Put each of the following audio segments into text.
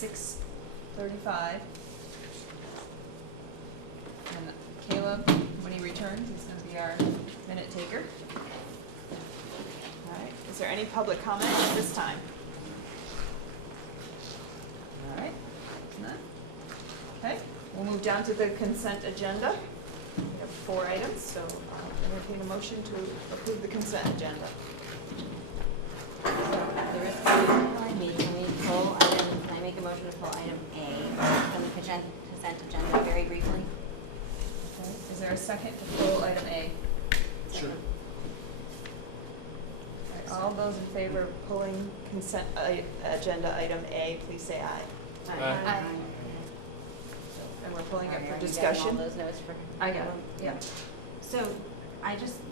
6:35. And Caleb, when he returns, he's going to be our minute taker. All right, is there any public comment at this time? All right, none? Okay, we'll move down to the consent agenda. We have 4 items, so I'll entertain a motion to approve the consent agenda. There is can we pull item, can I make a motion to pull item A from the consent agenda very briefly? Okay, is there a second to pull item A? Sure. All right, all those in favor of pulling consent agenda item A, please say aye. Aye. And we're pulling it Are for you discussion. getting all those notes for? I got it, yeah. So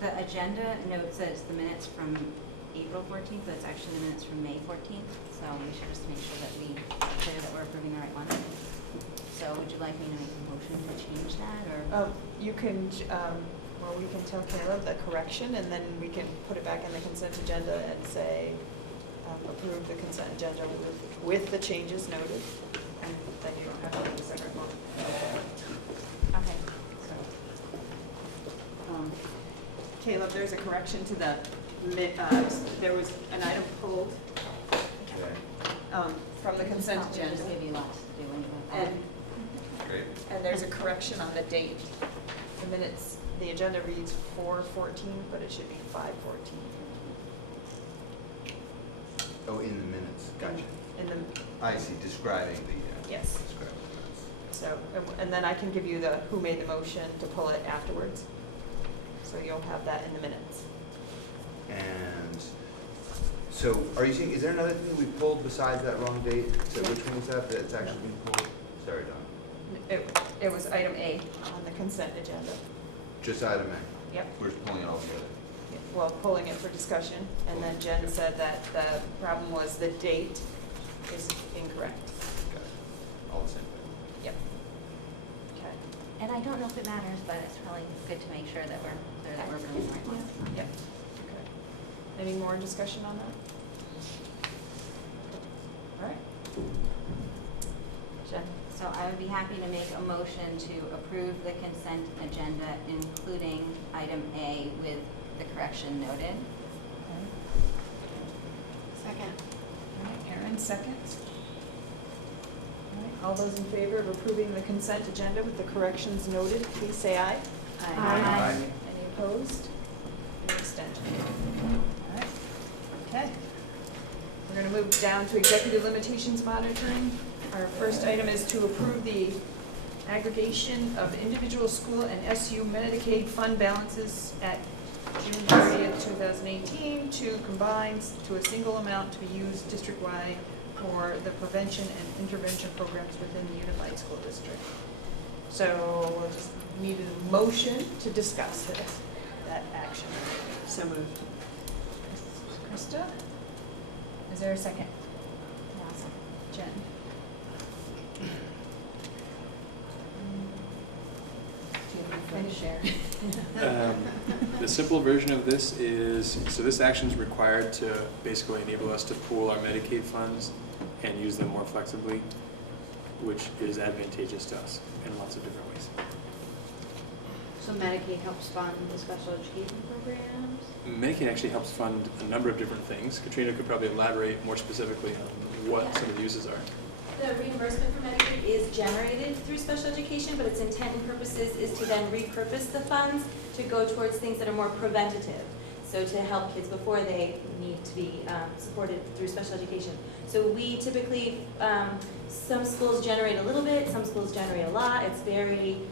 the agenda note says the minutes from April 14th, but it's actually the minutes from May 14th. So we should just make sure that we're clear that we're approving the right one. So would you like me to make a motion to change that, or? You can, well, we can tell Caleb the correction, and then we can put it back in the consent agenda and say, approve the consent agenda with the changes noted, and then you don't have to do a separate one. Okay. Caleb, there's a correction to the, there was an item pulled from the consent It's agenda. just give you lots to do anyway. Great. And there's a correction on the date. The minutes, the agenda reads 4/14, but it should be 5/14. Oh, in the minutes, gotcha. In the, I see, describing the, yes. describing the minutes. So, and then I can give you the, who made the motion to pull it afterwards. So you'll have that in the minutes. And so, are you saying, is there another thing we pulled besides that wrong date? So which one was that that's actually been pulled? Sorry, Don. It was item A on the consent agenda. Just item A? Yep. We're just pulling it all together? Well, pulling it for discussion, and then Jen said that the problem was the date is incorrect. Got it. All the same thing. Yep. Okay. And I don't know if it matters, but it's probably good to make sure that we're clear that we're approving the right one. Yep. Okay. Any more discussion on that? All right. Jen? So I would be happy to make a motion to approve the consent agenda, including item A with the correction noted. Okay. Second. All right, Aaron, seconds. All right, all those in favor of approving the consent agenda with the corrections noted, please say aye. Aye. Any opposed? Any abstention? All right, okay. We're going to move down to executive limitations monitoring. Our first item is to approve the aggregation of individual school and SU Medicaid fund balances at June 30th, 2018 to combine to a single amount to be used district-wide for the prevention and intervention programs within the Unified School District. So we'll just need a motion to discuss this, that action. So moved. Krista? Is there a second? Awesome. Jen? Kind of share. The simple version of this is, so this action is required to basically enable us to pool our Medicaid funds and use them more flexibly, which is advantageous to us in lots of different ways. So Medicaid helps fund the special education programs? Medicaid actually helps fund a number of different things. Katrina could probably elaborate more specifically on what some of the uses are. The reimbursement for Medicaid is generated through special education, but its intent and purposes is to then repurpose the funds to go towards things that are more preventative. So to help kids before they need to be supported through special education. So we typically, some schools generate a little bit, some schools generate a lot. It's very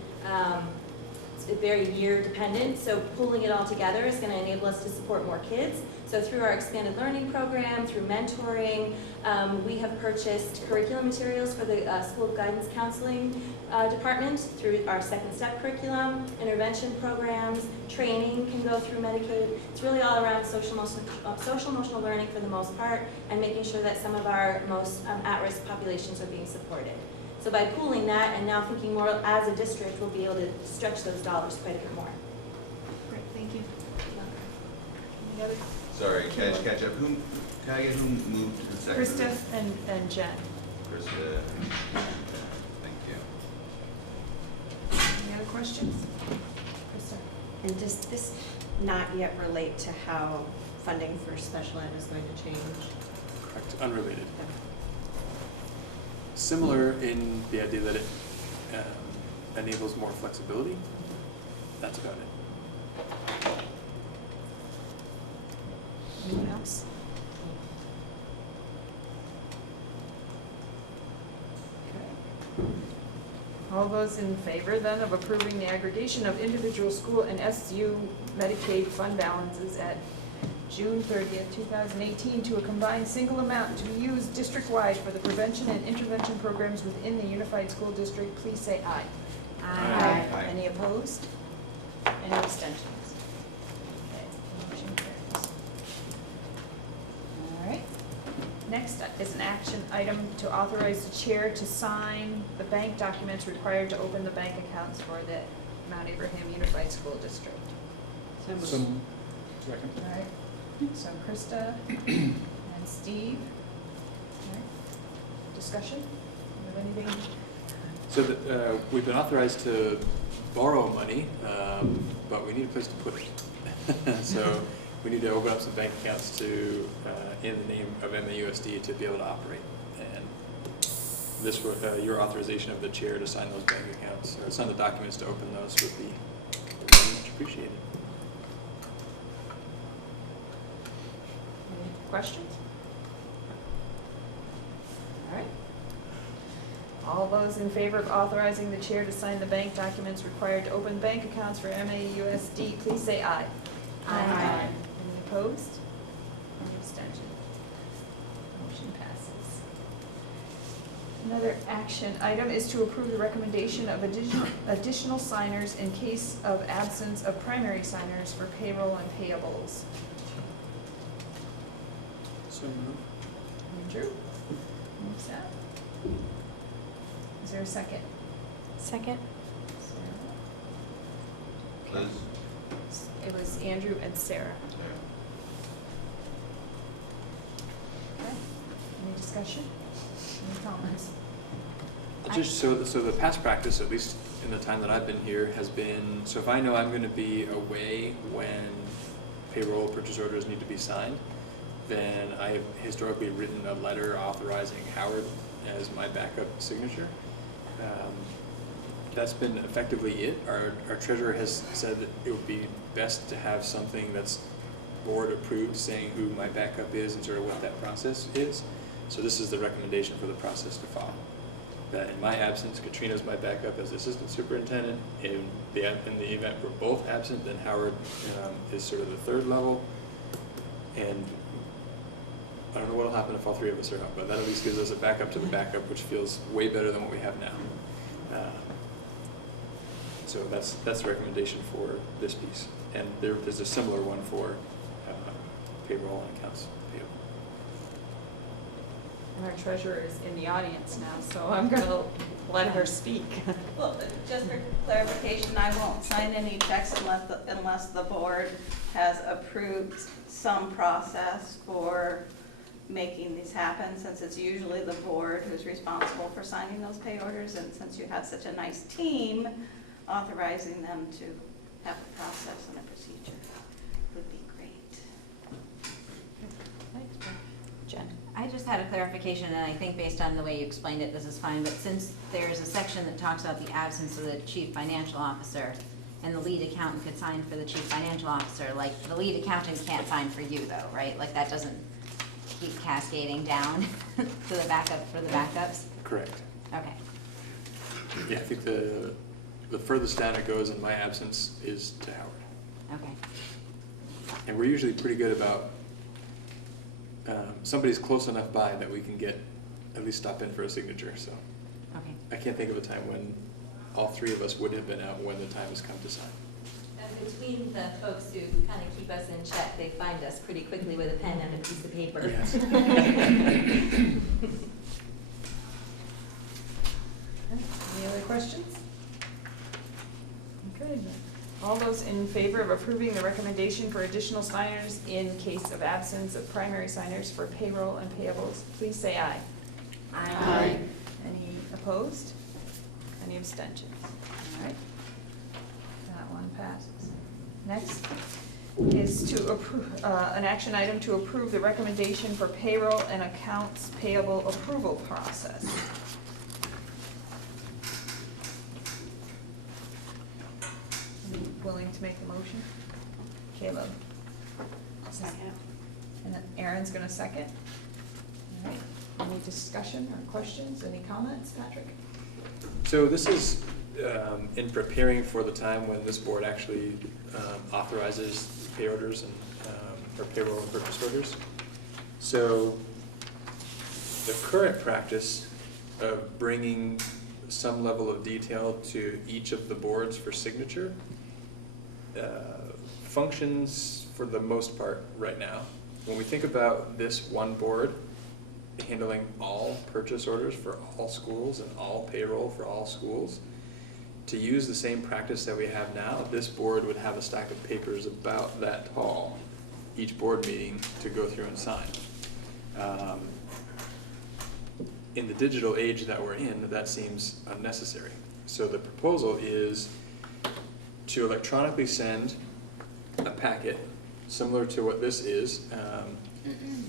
year dependent. So pulling it all together is going to enable us to support more kids. So through our expanded learning program, through mentoring, we have purchased curriculum materials for the school guidance counseling department through our second step curriculum, intervention programs, training can go through Medicaid. It's really all around social emotional learning for the most part, and making sure that some of our most at-risk populations are being supported. So by pooling that and now thinking more as a district, we'll be able to stretch those dollars quite a bit more. Great, thank you. Any other? Sorry, can I just catch up? Can I get who moved to the second? Krista and Jen. Krista. Thank you. Any other questions? Krista? And does this not yet relate to how funding for special ed is going to change? Correct, unrelated. Similar in the idea that it enables more flexibility. That's about it. Anyone else? Okay. All those in favor then of approving the aggregation of individual school and SU Medicaid fund balances at June 30th, 2018 to a combined single amount to be used district-wide for the prevention and intervention programs within the Unified School District, please say aye. Aye. Aye. Any opposed? Any abstentions? Okay, motion carries. All right. Next is an action item to authorize the chair to sign the bank documents required to open the bank accounts for the Mount Abraham Unified School District. Second. All right, so Krista and Steve. All right. Discussion? You have anything? So that, we've been authorized to borrow money, but we need a place to put it. So we need to open up some bank accounts to, in the name of MAUSD to be able to operate. And this, your authorization of the chair to sign those bank accounts, or sign the documents to open those would be very much appreciated. Any questions? All right. All those in favor of authorizing the chair to sign the bank documents required to open bank accounts for MAUSD, please say aye. Aye. Any opposed? Any abstention? Motion passes. Another action item is to approve the recommendation of additional signers in case of absence of primary signers for payroll and payables. So moved. Andrew? Moves that. Is there a second? Second? Sarah? Liz? It was Andrew and Sarah. Okay. Any discussion? Any comments? Just so the past practice, at least in the time that I've been here, has been, so if I know I'm going to be away when payroll purchase orders need to be signed, then I've historically written a letter authorizing Howard as my backup signature. That's been effectively it. Our treasurer has said that it would be best to have something that's board approved saying who my backup is and sort of what that process is. So this is the recommendation for the process to follow. That in my absence, Katrina's my backup as assistant superintendent. In the event we're both absent, then Howard is sort of the third level. And I don't know what will happen if all three of us are out, but that at least gives us a backup to the backup, which feels way better than what we have now. So that's the recommendation for this piece. And there's a similar one for payroll and accounts payable. And our treasurer is in the audience now, so I'm going to let her speak. Well, just for clarification, I won't sign any checks unless the board has approved some process for making these happen, since it's usually the board who's responsible for signing those pay orders, and since you have such a nice team, authorizing them to have a process and a procedure would be great. Thanks, Jen. I just had a clarification, and I think based on the way you explained it, this is fine, but since there's a section that talks about the absence of the chief financial officer, and the lead accountant could sign for the chief financial officer, like, the lead accountant can't sign for you though, right? Like, that doesn't keep cascading down to the backup for the backups? Correct. Okay. Yeah, I think the furthest down it goes in my absence is to Howard. Okay. And we're usually pretty good about, somebody's close enough by that we can get, at least stop in for a signature, so. Okay. I can't think of a time when all three of us would have been out when the time has come to sign. And between the folks who kind of keep us in check, they find us pretty quickly with a pen and a piece of paper. Yes. Any other questions? Good. All those in favor of approving the recommendation for additional signers in case of absence of primary signers for payroll and payables, please say aye. Aye. Any opposed? Any abstentions? All right. That one passes. Next is to approve, an action item to approve the recommendation for payroll and accounts payable approval process. Are you willing to make the motion? Caleb? Second. And then Aaron's gonna second. All right. Any discussion or questions? Any comments, Patrick? So this is in preparing for the time when this board actually authorizes pay orders and or payroll and purchase orders. So the current practice of bringing some level of detail to each of the boards for signature functions for the most part right now. When we think about this one board handling all purchase orders for all schools and all payroll for all schools, to use the same practice that we have now, this board would have a stack of papers about that tall each board meeting to go through and sign. In the digital age that we're in, that seems unnecessary. So the proposal is to electronically send a packet similar to what this is,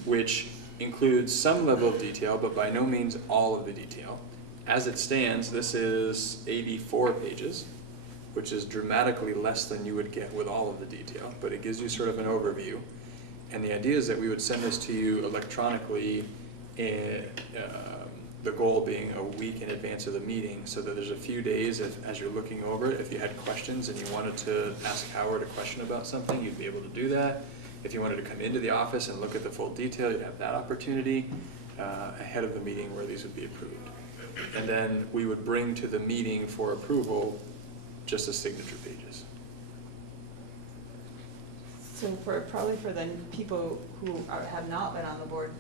which includes some level of detail, but by no means all of the detail. As it stands, this is 84 pages, which is dramatically less than you would get with all of the detail, but it gives you sort of an overview. And the idea is that we would send this to you electronically, the goal being a week in advance of the meeting, so that there's a few days as you're looking over it, if you had questions and you wanted to ask Howard a question about something, you'd be able to do that. If you wanted to come into the office and look at the full detail, you'd have that opportunity ahead of the meeting where these would be approved. And then we would bring to the meeting for approval just the signature pages. So probably for the people who have not been on the board,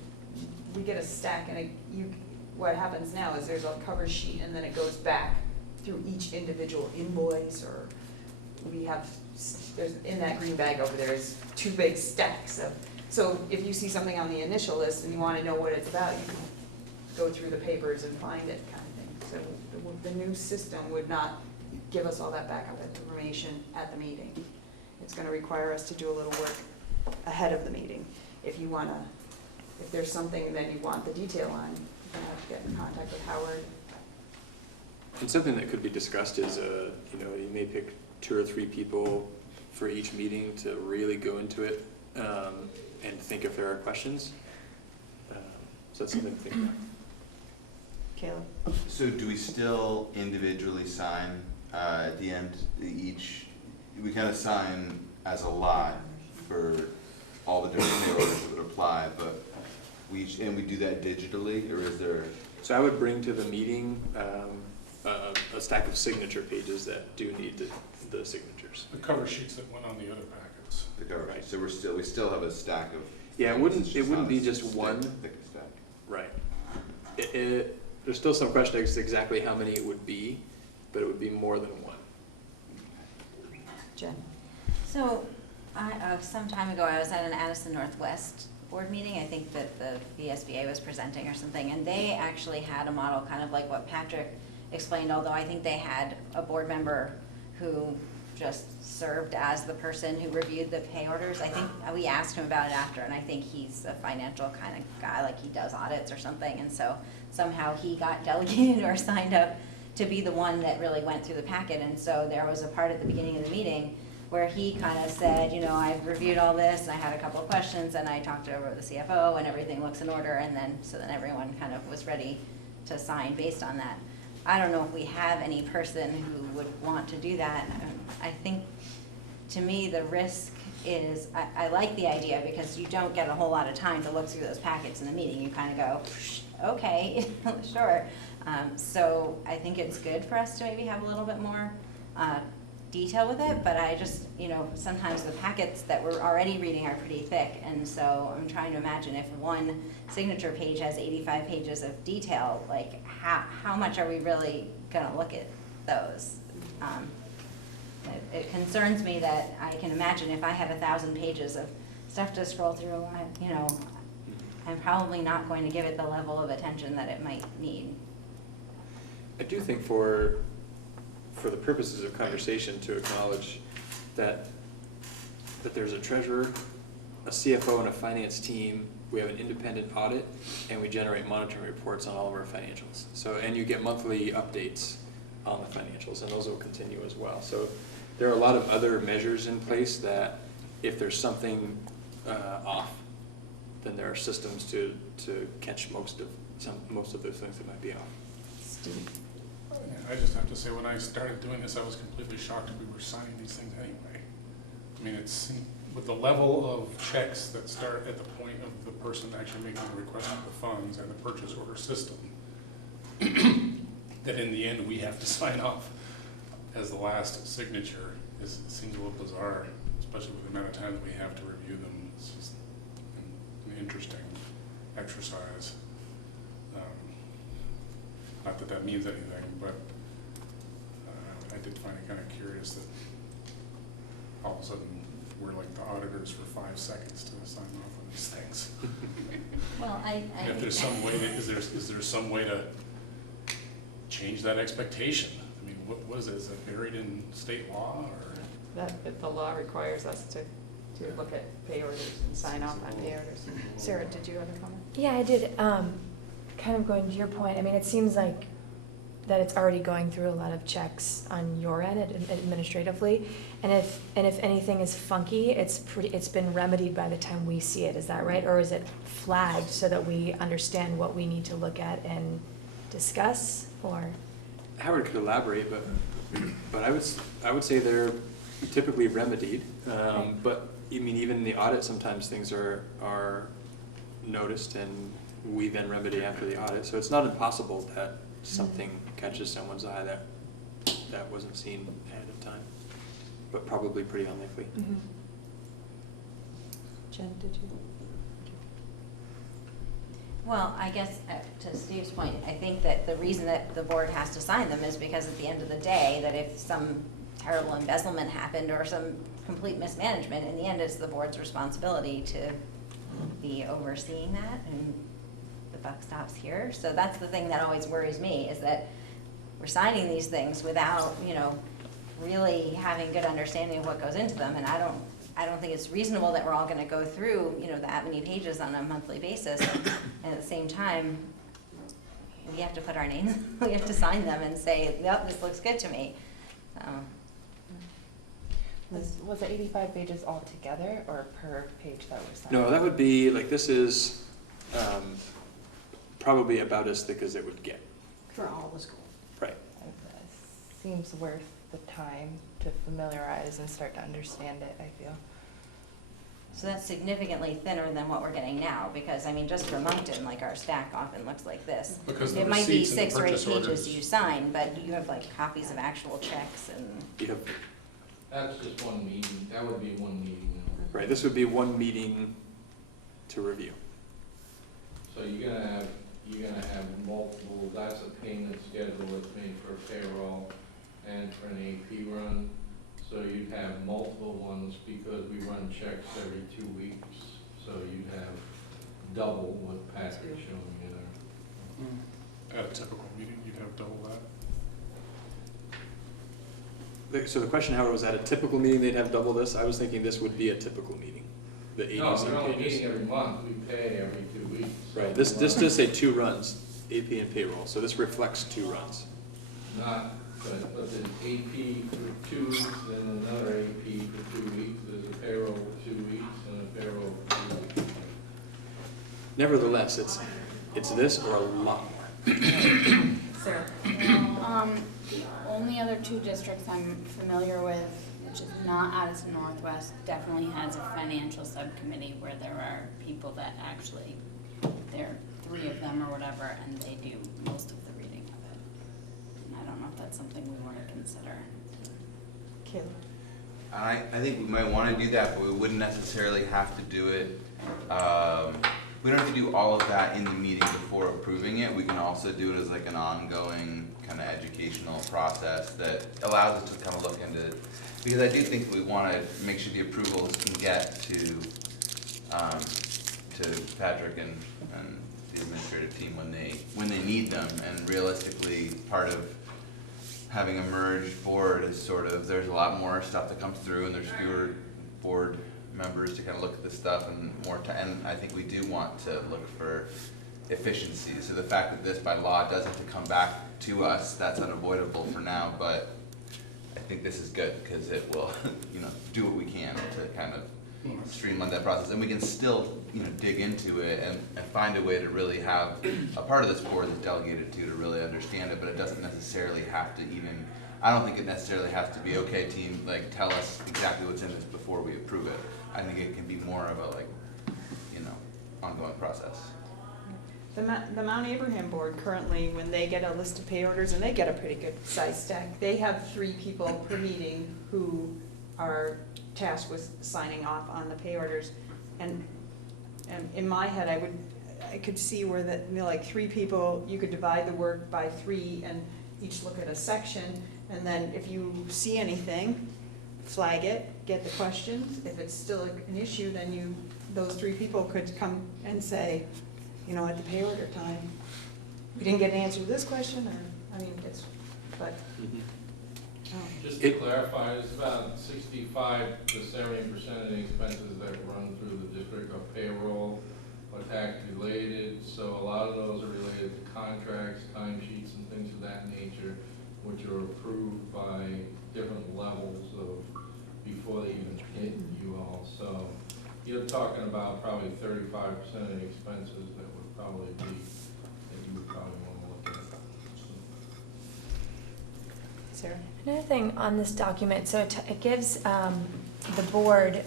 we get a stack and what happens now is there's a cover sheet and then it goes back through each individual invoice, or we have, there's, in that green bag over there is 2 big stacks of, so if you see something on the initial list and you wanna know what it's about, you can go through the papers and find it, kind of thing. So the new system would not give us all that backup information at the meeting. It's gonna require us to do a little work ahead of the meeting. If there's something that you want the detail on, you're gonna have to get in contact with Howard. And something that could be discussed is, you may pick 2 or 3 people for each meeting to really go into it and think if there are questions. So that's something to think about. Caleb? So do we still individually sign at the end, we kind of sign as a lot for all the different pay orders that would apply, but we do that digitally, or is there? So I would bring to the meeting a stack of signature pages that do need the signatures. The cover sheets that went on the other packets. The cover sheet. So we still have a stack of. Yeah, it wouldn't be just one. Thick stack. Right. There's still some question as to exactly how many it would be, but it would be more than one. Jen? So, some time ago, I was at an Addison Northwest board meeting. I think that the VSBA was presenting or something, and they actually had a model kind of like what Patrick explained, although I think they had a board member who just served as the person who reviewed the pay orders. I think we asked him about it after, and I think he's a financial kind of guy, like he does audits or something, and so somehow he got delegated or signed up to be the one that really went through the packet. And so there was a part at the beginning of the meeting where he kind of said, I've reviewed all this and I had a couple of questions and I talked over the CFO and everything looks in order, and then everyone kind of was ready to sign based on that. I don't know if we have any person who would want to do that. I think, to me, the risk is, I like the idea because you don't get a whole lot of time to look through those packets in the meeting. You kind of go, okay, sure. So I think it's good for us to maybe have a little bit more detail with it, but I just, sometimes the packets that we're already reading are pretty thick, and so I'm trying to imagine if one signature page has 85 pages of detail, like how much are we really gonna look at those? It concerns me that I can imagine if I had 1,000 pages of stuff to scroll through, I'm probably not going to give it the level of attention that it might need. I do think for the purposes of conversation, to acknowledge that there's a treasurer, a CFO, and a finance team. We have an independent audit, and we generate monitoring reports on all of our financials. So, and you get monthly updates on the financials, and those will continue as well. So there are a lot of other measures in place that if there's something off, then there are systems to catch most of those things that might be off. Steve? I just have to say, when I started doing this, I was completely shocked that we were signing these things anyway. I mean, it's, with the level of checks that start at the point of the person actually making the request for the funds and the purchase order system, that in the end, we have to sign off as the last signature, it seems a little bizarre, especially with the amount of time that we have to review them. It's just an interesting exercise. Not that that means anything, but I did find it kind of curious that all of a sudden we're like the auditors for 5 seconds to sign off on these things. Well, And if there's some way, is there some way to change that expectation? I mean, what is it? Is it buried in state law or? That the law requires us to look at pay orders and sign off on pay orders. Sarah, did you have a comment? Yeah, I did. Kind of going to your point, I mean, it seems like that it's already going through a lot of checks on your end administratively, and if anything is funky, it's been remedied by the time we see it. Is that right, or is it flagged so that we understand what we need to look at and discuss? Or Howard could elaborate, but I would say they're typically remedied. But I mean, even in the audit, sometimes things are noticed and we then remedy after the audit. So it's not impossible that something catches someone's eye that wasn't seen ahead of time, but probably pretty unlikely. Mm-hmm. Jen, did you? Well, I guess to Steve's point, I think that the reason that the board has to sign them is because at the end of the day, that if some terrible embezzlement happened or some complete mismanagement, in the end, it's the board's responsibility to be overseeing that, and the buck stops here. So that's the thing that always worries me, is that we're signing these things without, really having good understanding of what goes into them, and I don't think it's reasonable that we're all gonna go through, that many pages on a monthly basis, and at the same time, we have to put our names, we have to sign them and say, yep, this looks good to me. So. Was it 85 pages altogether or per page that was signed? No, that would be, like, this is probably about as thick as it would get. For all the schools. Right. It seems worth the time to familiarize and start to understand it, I feel. So that's significantly thinner than what we're getting now, because, just for Moncton, like, our stack often looks like this. Because the It might be receipts and the 6 or 8 purchase pages orders. you sign, but you have, like, copies of actual checks and. You have, That's just one meeting, that would be one meeting. right, this would be one meeting to review. So you're gonna have multiple, that's a payment schedule that's made for payroll and for an AP run. So you'd have multiple ones because we run checks every 2 weeks. So you'd have double what Patrick's showing you there. At a typical meeting, you'd have double that. So the question, Howard, was at a typical meeting they'd have double this? I was thinking this would be a typical meeting, the 80 No, some we're only pages. meeting every month, we pay every 2 weeks. Right, this does say 2 runs, AP and payroll, so this reflects 2 runs. Not, but there's AP for 2 weeks, then another AP for 2 weeks, there's a payroll for 2 weeks, and a payroll for 2 weeks. Nevertheless, it's this or a lot more. Sarah? The only other 2 districts I'm familiar with, which is not Addison Northwest, definitely has a financial subcommittee where there are people that actually, there are 3 of them or whatever, and they do most of the reading of it. And I don't know if that's something we want to consider. Kayla? I think we might want to do that, but we wouldn't necessarily have to do it. We don't have to do all of that in the meeting before approving it. We can also do it as like an ongoing kind of educational process that allows us to kind of look into, because I do think we want to make sure the approvals can get to Patrick and and the administrative team when they need them. And realistically, part of having a merged board is sort of, there's a lot more stuff that comes through and there's fewer board members to kind of look at this stuff and more time. And I think we do want to look for efficiency. So the fact that this by law does have to come back to us, that's unavoidable for now, but I think this is good because it will, do what we can to kind of streamline that process. And we can still, dig into it and find a way to really have a part of this board that's delegated to really understand it, but it doesn't necessarily have to even, I don't think it necessarily has to be, okay, team, like, tell us exactly what's in this before we approve it. I think it can be more of a, ongoing process. The Mount Abraham board currently, when they get a list of pay orders, and they get a pretty good size stack, they have 3 people per meeting who are tasked with signing off on the pay orders. And in my head, I could see where that, 3 people, you could divide the work by 3 and each look at a section, and then if you see anything, flag it, get the questions. If it's still an issue, then those 3 people could come and say, at the pay order time, we didn't get an answer to this question, Just to clarify, it's about 65 to 70% of the expenses that run through the district are payroll or tax related. So a lot of those are related to contracts, timesheets, and things of that nature, which are approved by different levels of before they even hit you all. So you're talking about probably 35% of the expenses that would probably be, that you would probably want to look at. Sarah? Another thing on this document, so it gives the board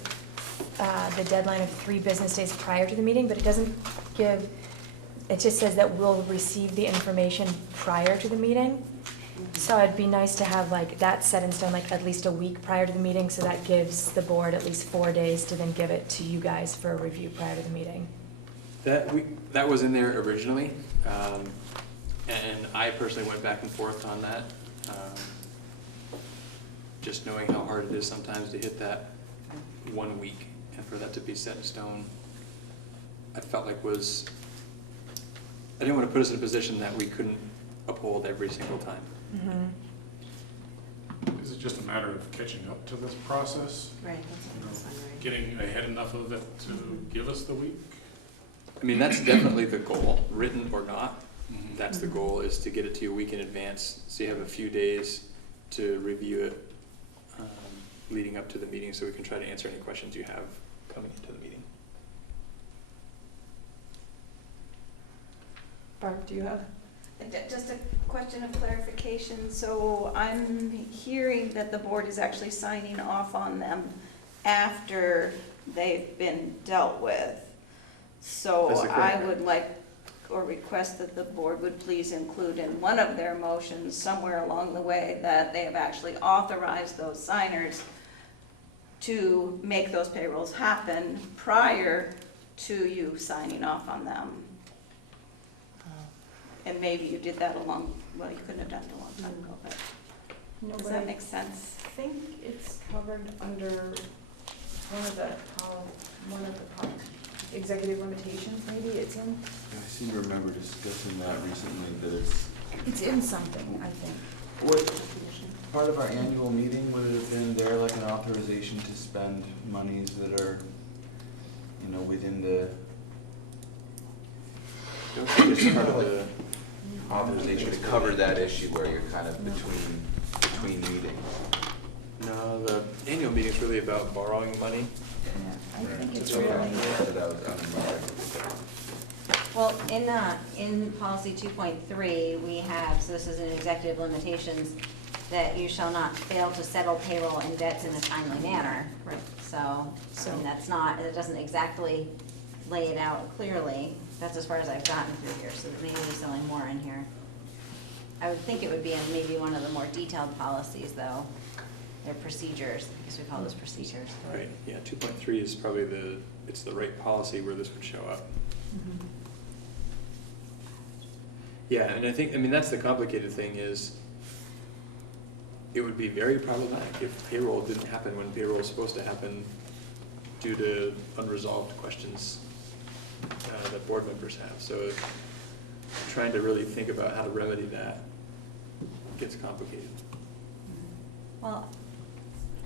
the deadline of 3 business days prior to the meeting, but it doesn't give, it just says that we'll receive the information prior to the meeting. So it'd be nice to have that set in stone, at least a week prior to the meeting, so that gives the board at least 4 days to then give it to you guys for a review prior to the meeting. That was in there originally, and I personally went back and forth on that. Just knowing how hard it is sometimes to hit that 1 week and for that to be set in stone, I felt like I didn't want to put us in a position that we couldn't uphold every single time. Mm-hmm. Is it just a matter of catching up to this process? Right, that's right. Getting ahead enough of it to give us the week? I mean, that's definitely the goal, written or not. That's the goal, is to get it to you a week in advance, so you have a few days to review it leading up to the meeting, so we can try to answer any questions you have coming into the meeting. Barb, do you have? Just a question of clarification. So I'm hearing that the board is actually signing off on them after they've been dealt with. So I would like or request that the board would please include in one of their motions somewhere along the way that they have actually authorized those signers to make those payrolls happen prior to you signing off on them. And maybe you did that you couldn't have done it a long time ago, but does that make sense? I think it's covered under one of the executive limitations, maybe it's in? I seem to remember discussing that recently, that It's in something, I think. part of our annual meeting, would it have been there like an authorization to spend monies that are, within the part of the authorization to cover that issue where you're kind of between meetings? No, the annual meeting is really about borrowing money. Yeah, I think it's Okay. really. That was unremarkable. Well, in policy 2.3, we have, so this is in executive limitations, that you shall not fail to settle payroll and debts in a timely manner. Right. So, that's not, it doesn't exactly lay it out clearly. That's as far as I've gotten through here, so there may be something more in here. I would think it would be in maybe one of the more detailed policies, though. They're procedures, I guess we call those procedures. Right, yeah, 2.3 is probably it's the right policy where this would show up. Mm-hmm. Yeah, and I mean, that's the complicated thing is, it would be very problematic if payroll didn't happen when payroll is supposed to happen due to unresolved questions that board members have. So trying to really think about how to remedy that gets complicated. Well,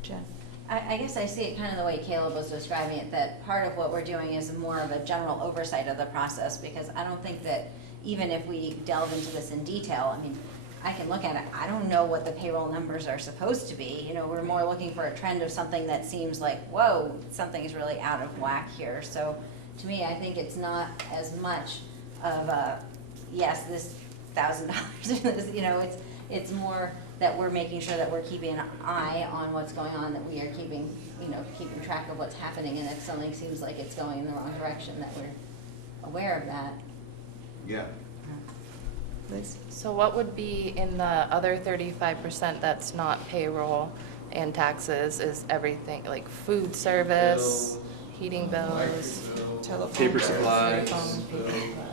Jen? I guess I see it kind of the way Caleb was describing it, that part of what we're doing is more of a general oversight of the process, because I don't think that even if we delve into this in detail, I mean, I can look at it, I don't know what the payroll numbers are supposed to be. You know, we're more looking for a trend of something that seems like, whoa, something's really out of whack here. So to me, I think it's not as much of a, yes, this $1,000, you know, it's more that we're making sure that we're keeping an eye on what's going on, that we are keeping track of what's happening, and if something seems like it's going in the wrong direction, that we're aware of that. Yeah. Liz? So what would be in the other 35% that's not payroll and taxes is everything, like food service, heating bills? Telephone. Paper bills, supplies. telephone, paper Bill. supplies.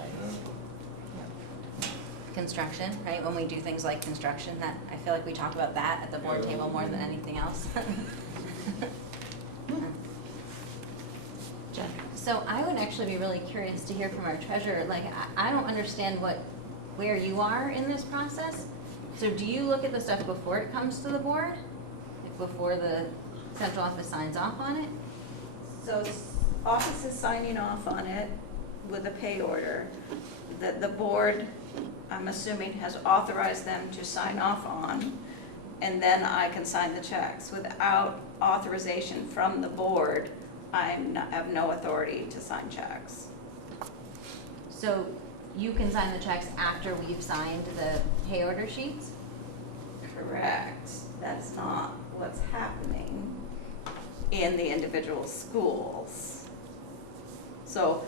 Construction, right, when we do things like construction, that, I feel like we talk about that at the board table more than anything else. Jen? So I would actually be really curious to hear from our treasurer, like, I don't understand where you are in this process. So do you look at the stuff before it comes to the board? Like before the central office signs off on it? So office is signing off on it with a pay order that the board, I'm assuming, has authorized them to sign off on, and then I can sign the checks. Without authorization from the board, I have no authority to sign checks. So you can sign the checks after we've signed the pay order sheets? Correct. That's not what's happening in the individual schools. So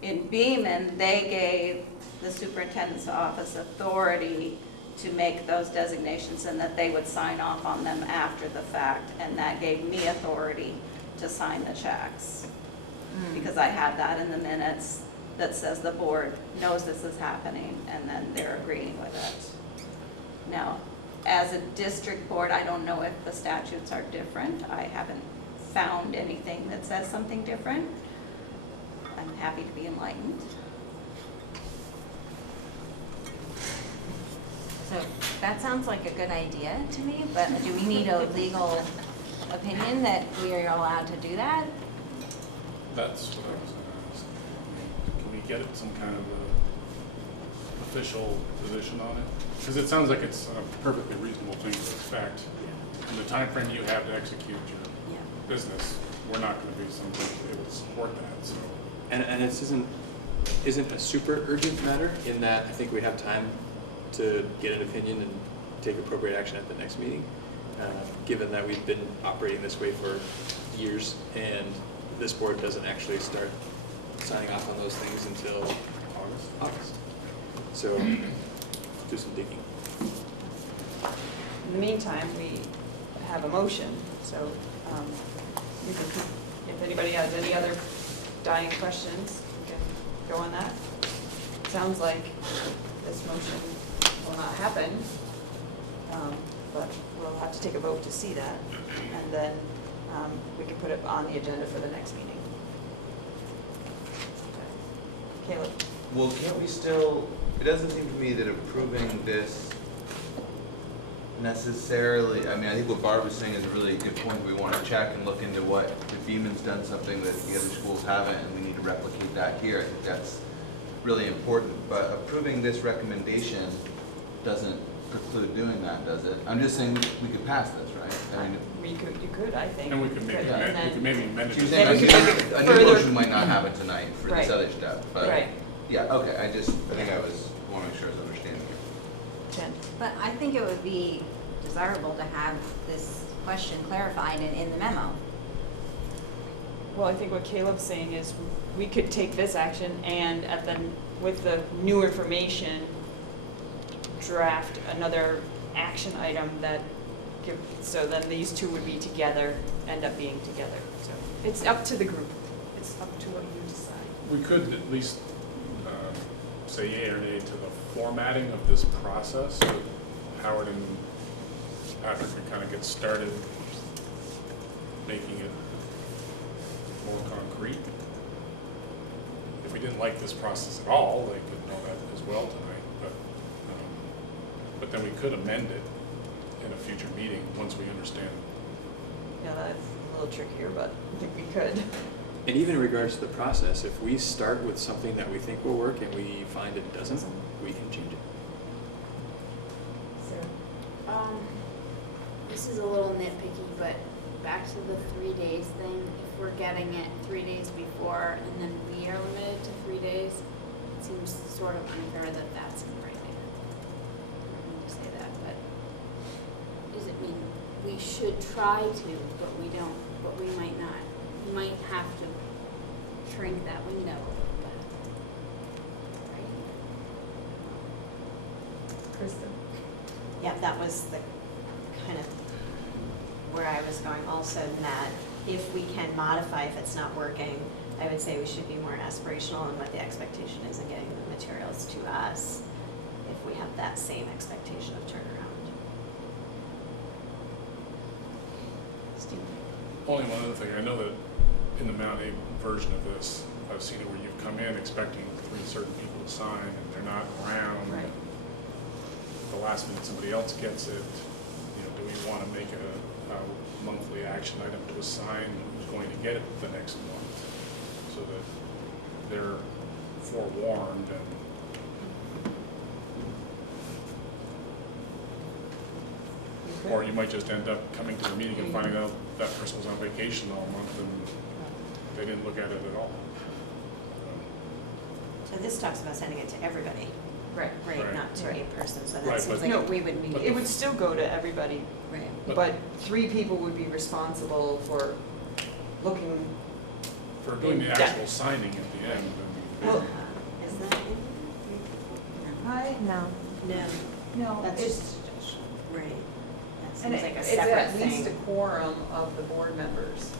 in Beaman, they gave the superintendent's office authority to make those designations and that they would sign off on them after the fact, and that gave me authority to sign the checks. Because I had that in the minutes that says the board knows this is happening and then they're agreeing with it. Now, as a district board, I don't know if the statutes are different. I haven't found anything that says something different. I'm happy to be enlightened. So that sounds like a good idea to me, but do we need a legal opinion that we are allowed to do that? That's what I was gonna ask. Can we get some kind of a official position on it? Because it sounds like it's a perfectly reasonable thing to expect. In the time frame you have to execute your business, we're not gonna be something able to support that, so. And this isn't a super urgent matter in that I think we have time to get an opinion and take appropriate action at the next meeting, given that we've been operating this way for years and this board doesn't actually start signing off on those things until August. So do some digging. In the meantime, we have a motion, so you can, if anybody has any other dying questions, we can go on that. Sounds like this motion will not happen, but we'll have to take a vote to see that, and then we can put it on the agenda for the next meeting. Caleb? Well, can't we still, it doesn't seem to me that approving this necessarily, I mean, I think what Barb was saying is a really good point. We want to check and look into what, if Beaman's done something that the other schools haven't, and we need to replicate that here. I think that's really important. But approving this recommendation doesn't preclude doing that, does it? I'm just saying we could pass this, right? I mean, You could, I think. And we could maybe, And then- we could maybe amend she was it. saying, Then we could a new further- motion might not happen tonight for this Right. other step, but, Right. yeah, okay, I think I want to make sure I was understanding you. Jen? But I think it would be desirable to have this question clarified and in the memo. Well, I think what Caleb's saying is we could take this action and with the new information, draft another action item so then these two would be together, end up being together. So it's up to the group. It's up to what you decide. We could at least say yea or nay to the formatting of this process, so that Howard and Patrick can kind of get started making it more concrete. If we didn't like this process at all, they could know that as well tonight, but then we could amend it in a future meeting, once we understand. Yeah, that's a little trickier, but I think we could. And even in regards to the process, if we start with something that we think will work and we find it doesn't, we can change it. This is a little nitpicky, but back to the 3 days thing, if we're getting it 3 days before and then we are limited to 3 days, it seems sort of unfair that that's in writing. I don't mean to say that, but does it mean we should try to, but we don't, but we might not? We might have to shrink that window a little bit, right? Kristen? Yeah, that was the kind of where I was going also, in that if we can modify if it's not working, I would say we should be more aspirational in what the expectation is in getting the materials to us, if we have that same expectation of turnaround. Steve? Only one other thing, I know that in the Mount A version of this, I've seen it where you've come in expecting 3 certain people to sign, and they're not around. Right. At the last minute, somebody else gets it. You know, do we want to make a monthly action item to assign who's going to get it the next month, so that they're forewarned and. Or you might just end up coming to the meeting and finding out that person was on vacation all month and they didn't look at it at all. So this talks about sending it to everybody, Right. right, not to a person, so that Right, seems but- like we would need. It would still go to everybody, Right. but 3 people would be responsible for looking. For doing the Yeah. actual signing at the end. Well- Is that in? I, No. No, no, that's it's, just, right. That and seems like a it's separate at least a thing. quorum of the board members,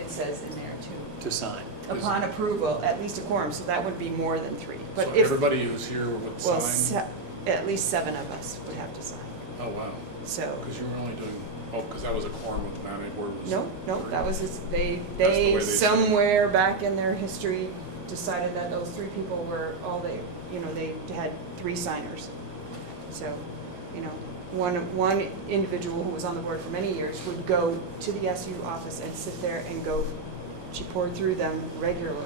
it says in there too. To sign. Upon approval, at least a quorum, so that would be more than 3. But So if, everybody who's here would well, sign? at least 7 of us would have to sign, Oh, wow. so. Because you were only doing, because that was a quorum of the Mount A board was. No, that was, That's the they way they said it. somewhere back in their history decided that those 3 people were all they, they had 3 signers. So, one individual who was on the board for many years would go to the SU office and sit there and go, she poured through them regularly.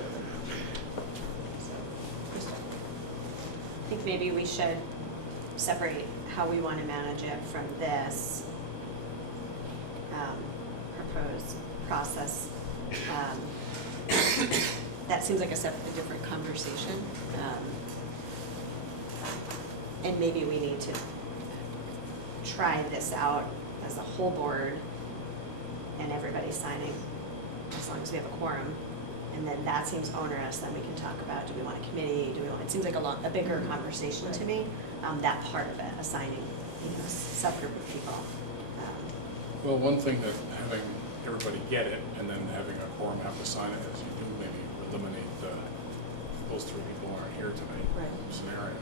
So, I think maybe we should separate how we want to manage it from this proposed process. That seems like a different conversation. And maybe we need to try this out as a whole board and everybody signing, as long as we have a quorum. And then that seems onerous, then we can talk about, do we want a committee, it seems like a bigger conversation to me, that part of it, assigning, a subgroup of people. Well, one thing that having everybody get it and then having a quorum have to sign it, as you do maybe eliminate those 3 people who aren't here tonight Right. scenario.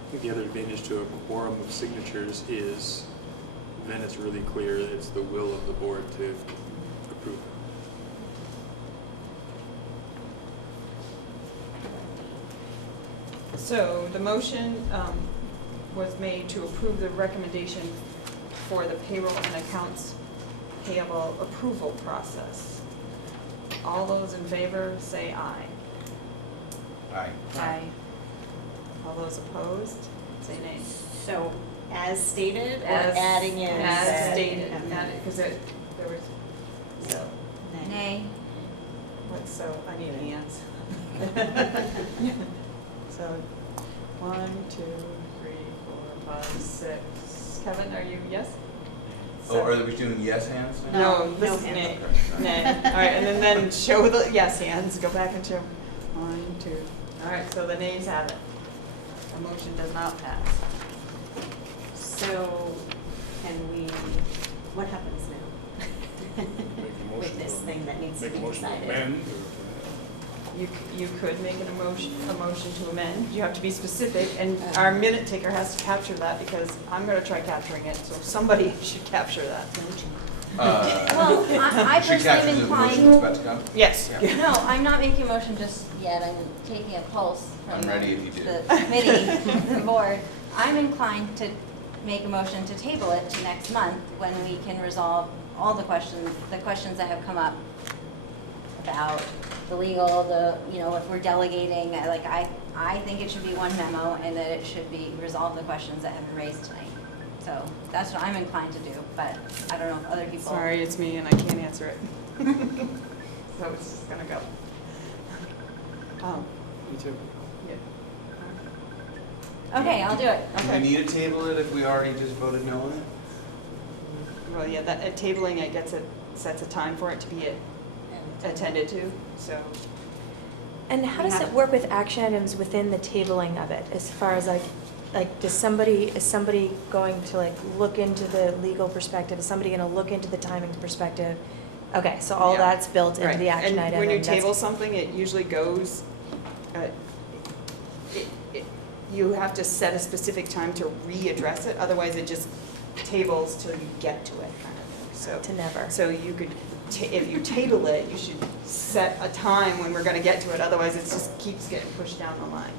I think the other advantage to a quorum of signatures is then it's really clear that it's the will of the board to approve. So the motion was made to approve the recommendation for the payroll and accounts payable approval process. All those in favor, say aye. Aye. Aye. All those opposed, say nay. So, as stated, or As- adding in? As the- stated, okay. because there was, so, Nay. what's so, I need hands. So, 1, 2, 3, 4, 5, 6. Kevin, are you yes? Oh, are we doing yes hands now? No, this no is hands. nay. Nay. All right, and then show the yes hands, go back and show. 1, 2. All right, so the nays have it. The motion does not pass. So, can we, what happens now? Make a motion With this to- thing that needs to Make be a motion to decided? amend. You could make a motion to amend. You have to be specific, and our minute taker has to capture that, because I'm gonna try capturing it, so somebody should capture that. Well, I Should personally capture am the motion inclined, that's about to come? Yes. no, I'm not making a motion just yet, I'm taking a pulse from I'm ready if you do. the committee, the board. I'm inclined to make a motion to table it to next month when we can resolve all the questions that have come up about the legal, if we're delegating, I think it should be one memo and that it should be resolve the questions that have been raised tonight. So that's what I'm inclined to do, but I don't know if other people. Sorry, it's me and I can't answer it. So it's just gonna go. Oh, Me too. yeah. Okay, I'll do it. Do we Okay. need to table it if we already just voted no on it? Well, yeah, that, tabling it sets a time for it to be attended to, so. And how does it work with action items within the tabling of it, as far as like, is somebody going to like look into the legal perspective? Is somebody gonna look into the timing perspective? Okay, so all Yeah. that's built into Right. the action item. And when you and that's- table something, it usually goes, you have to set a specific time to readdress it, otherwise it just tables till you get to it, kind of thing, so. To never. So you could, if you table it, you should set a time when we're gonna get to it, otherwise it just keeps getting pushed down the line.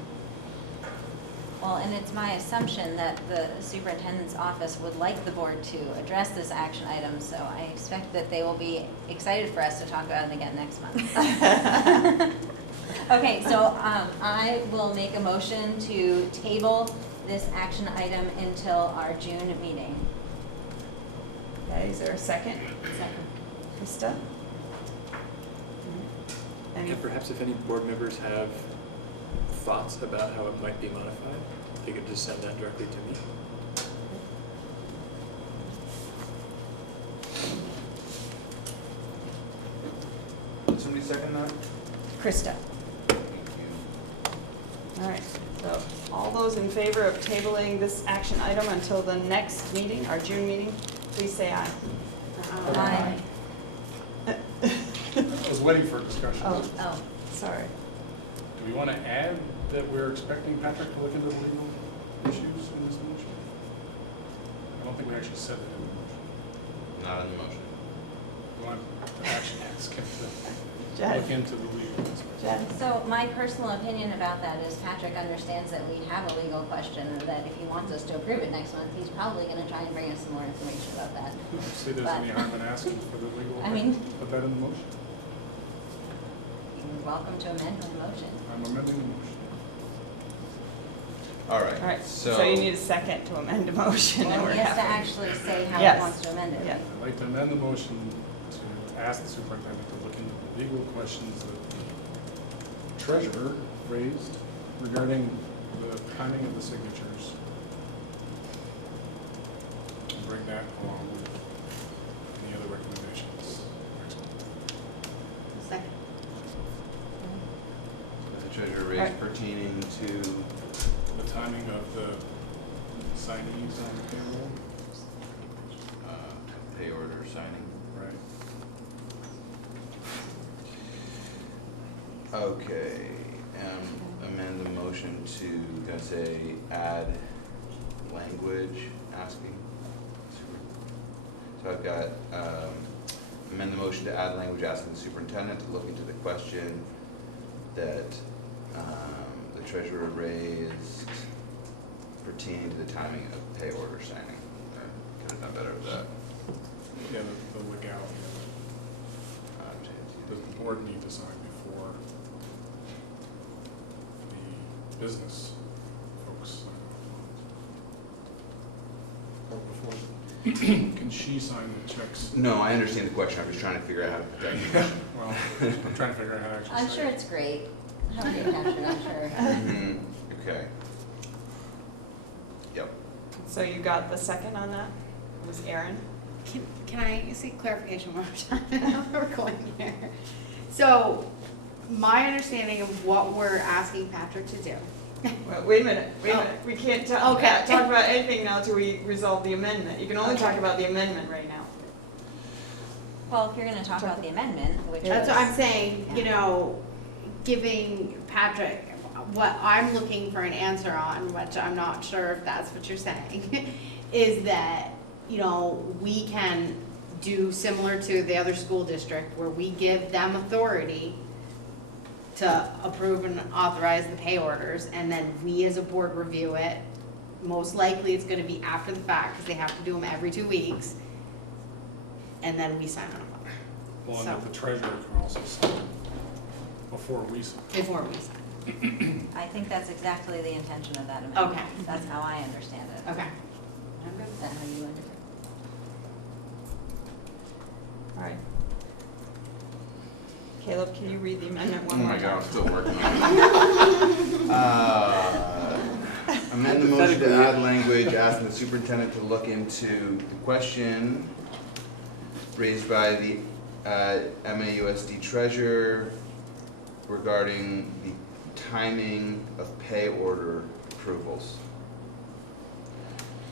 Well, and it's my assumption that the superintendent's office would like the board to address this action item, so I expect that they will be excited for us to talk about it again next month. Okay, so I will make a motion to table this action item until our June meeting. Okay, is there a second? Krista? Any, And perhaps if any board members have thoughts about how it might be modified, they could just send that directly to me. Did somebody second that? Krista? Thank you. All right, so all those in favor of tabling this action item until the next meeting, our June meeting, please say aye. Aye. I was waiting for a discussion. Oh, Oh, sorry. Do we want to add that we're expecting Patrick to look into the legal issues in this motion? I don't think we actually said it in the motion. Not in the motion. We want to actually ask him to Jen? look into the legal aspects. Jen? so my personal opinion about that is Patrick understands that we have a legal question, and that if he wants us to approve it next month, he's probably gonna try and bring us some more information about that. See, there's any harm in asking for the legal, I mean- put that in the motion. You're welcome to amend my motion. I'm amending the motion. All right. All right, so you need a second to amend a motion, and Well, we're he has to halfway. actually say how he Yes. wants to amend it. Yeah. I'd like to amend the motion to ask the superintendent to look into the legal questions that the treasurer raised regarding the timing of the signatures. And bring that along with any other recommendations next month. Second. The treasurer raised Right. pertaining to, The timing of the signees on the payroll, pay order signing. right? Okay, amend the motion to, gonna say, add language asking. So I've got, amend the motion to add language asking the superintendent to look into the question that, the treasurer raised pertaining to the timing of pay order signing. Could have done better with that. Yeah, the legality of it. Does the board need to sign before the business folks sign? Or before, can she sign the checks? No, I understand the question, I'm just trying to figure out how to. Well, I'm trying to figure out how to actually I'm say sure it. it's great. How do you capture, I'm sure. Mhm, okay. Yep. So you got the second on that? It was Aaron? Can I seek clarification one more time? I know we're going here. So, my understanding of what we're asking Patrick to do. Well, wait a minute, we can't talk Okay. about anything now till we resolve the amendment. You can only talk about the amendment right now. Well, if you're gonna talk about the amendment, which That's is- what I'm saying, you know, giving Patrick what I'm looking for an answer on, which I'm not sure if that's what you're saying, is that, you know, we can do similar to the other school district where we give them authority to approve and authorize the pay orders, and then we as a board review it. Most likely it's gonna be after the fact, because they have to do them every 2 weeks, and then we sign on them Well, and So- if the treasurer can also sign before we sign. before we sign. I think that's exactly the intention of that amendment. Okay. That's how I understand it. Okay. I'm good with that, how you understand? All right. Caleb, can you read the amendment Oh one more my time? god, I'm still working on it. Amend the motion to add language asking the superintendent to look into the question raised by the MAUSD treasurer regarding the timing of pay order approvals.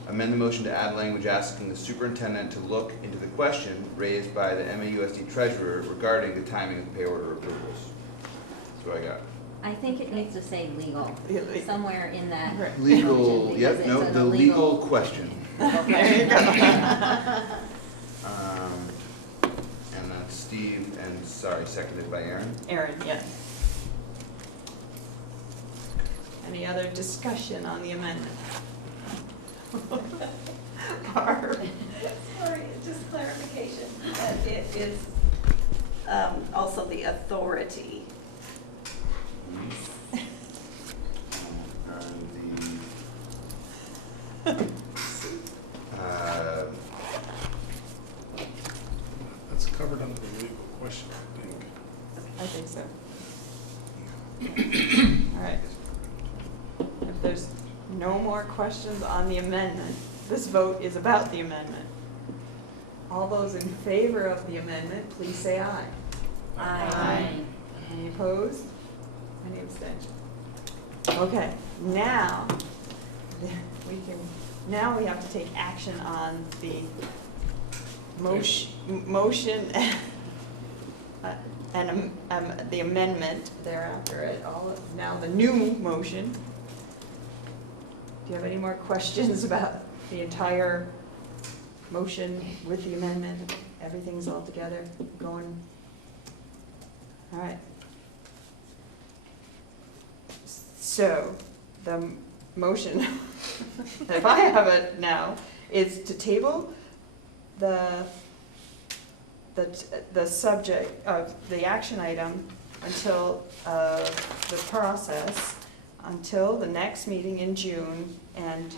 Amend the motion to add language asking the superintendent to look into the question raised by the MAUSD treasurer regarding the timing of pay order approvals. That's what I got. I think it needs to say legal, Legal. somewhere in that. Right. Legal, motion, yep, because no, it's the an legal question. There you go. And that's Steve, and sorry, seconded by Aaron. Aaron, yes. Any other discussion on the amendment? Barb? Sorry, just clarification, that it is also the authority. That's covered under the legal question, I think. I think so. All right. If there's no more questions on the amendment, this vote is about the amendment. All those in favor of the amendment, please say aye. Aye. Any opposed? Any abstentions? Okay, now, now we have to take action on the motion and the amendment thereafter, now the new motion. Do you have any more questions about the entire motion with the amendment? Everything's all together, going? All right. So, the motion, if I have it now, is to table the subject of the action item until the process, until the next meeting in June, and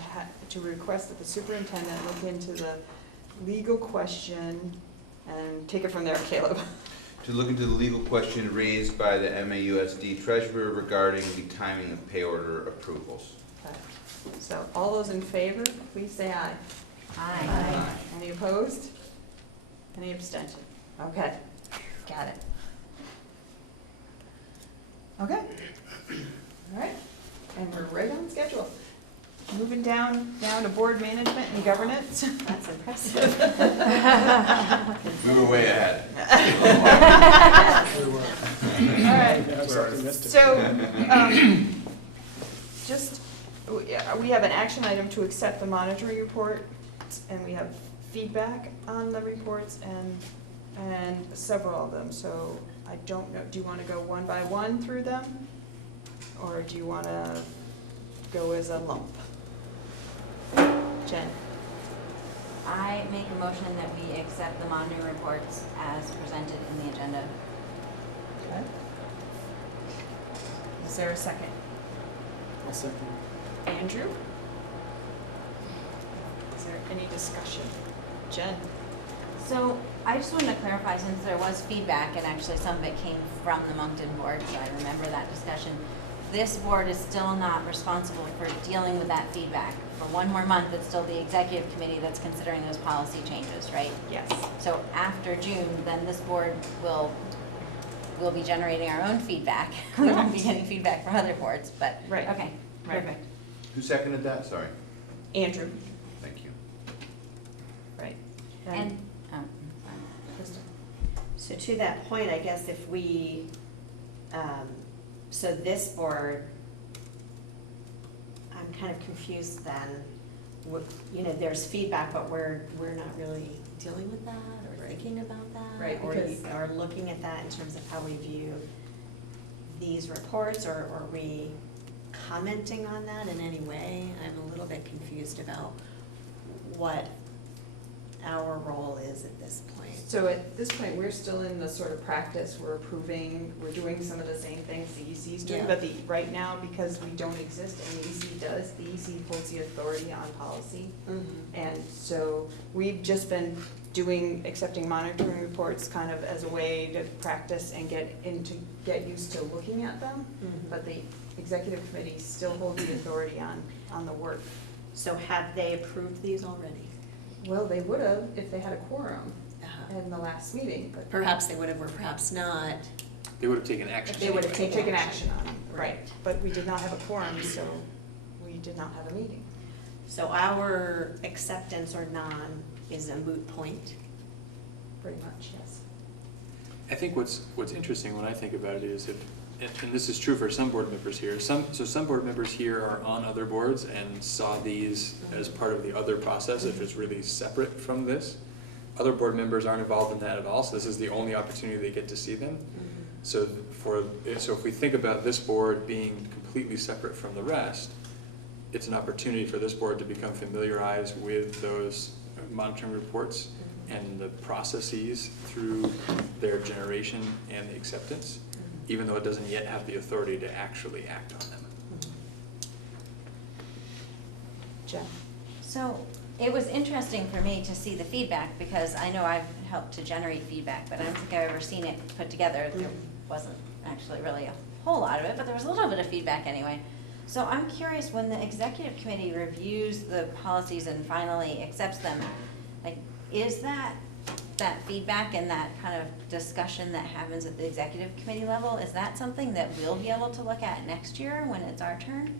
to request that the superintendent look into the legal question and take it from there, Caleb. To look into the legal question raised by the MAUSD treasurer regarding the timing of pay order approvals. Okay. So all those in favor, please say aye. Aye. Any opposed? Any abstention? Okay, got it. Okay, all right, and we're right on schedule. Moving down to board management and governance. That's impressive. We were way ahead. All right, That's optimistic. so, we have an action item to accept the monitoring report, and we have feedback on the reports and several of them, so I don't know, do you want to go one by one through them? Or do you want to go as a lump? Jen? I make a motion that we accept the monitoring reports as presented in the agenda. Okay. Is there a second? I'll second. Andrew? Is there any discussion? Jen? So I just wanted to clarify, since there was feedback, and actually some of it came from the Moncton board, so I remember that discussion. This board is still not responsible for dealing with that feedback. For one more month, it's still the executive committee that's considering those policy changes, right? Yes. So after June, then this board will be generating our own feedback. We won't be getting feedback from other boards, but, Right. okay, Right. perfect. Who seconded that? Sorry. Andrew? Thank you. Right. And, Krista? So to that point, I guess if we, so this board, I'm kind of confused then. You know, there's feedback, but we're not really dealing with that, or thinking about that? Right, Or because- are looking at that in terms of how we view these reports, or are we commenting on that in any way? I'm a little bit confused about what our role is at this point. So at this point, we're still in the sort of practice, we're approving, we're doing some of the same things the EC is doing, Yeah. but right now, because we don't exist and the EC does, the EC holds the authority on policy. And so we've just been accepting monitoring reports kind of as a way to practice and get used to looking at them. But the executive committee still holds the authority on the work. So have they approved these already? Well, they would have if they had a quorum in the last meeting, but. Perhaps they would have, or perhaps not. They would have taken action. They would have Taken taken action. action on them, right. But we did not have a quorum, so we did not have a meeting. So our acceptance or non is a moot point. Pretty much, yes. I think what's interesting when I think about it is and this is true for some board members here, some board members here are on other boards and saw these as part of the other process, if it's really separate from this. Other board members aren't involved in that at all, so this is the only opportunity they get to see them. So if we think about this board being completely separate from the rest, it's an opportunity for this board to become familiarized with those monitoring reports and the processes through their generation and the acceptance, even though it doesn't yet have the authority to actually act on them. Jen? So it was interesting for me to see the feedback, because I know I've helped to generate feedback, but I don't think I've ever seen it put together. There wasn't actually really a whole lot of it, but there was a little bit of feedback anyway. So I'm curious, when the executive committee reviews the policies and finally accepts them, like, is that feedback and that kind of discussion that happens at the executive committee level, is that something that we'll be able to look at next year when it's our turn?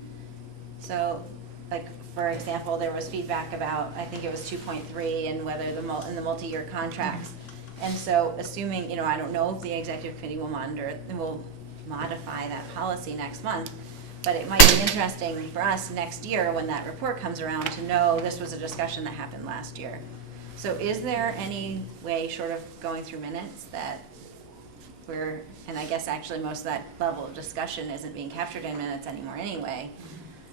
So, like, for example, there was feedback about, I think it was 2.3 and whether in the multi-year contracts. And so assuming, I don't know if the executive committee will modify that policy next month, but it might be interesting for us next year when that report comes around to know this was a discussion that happened last year. So is there any way, short of going through minutes, that and I guess actually most of that level of discussion isn't being captured in minutes anymore anyway,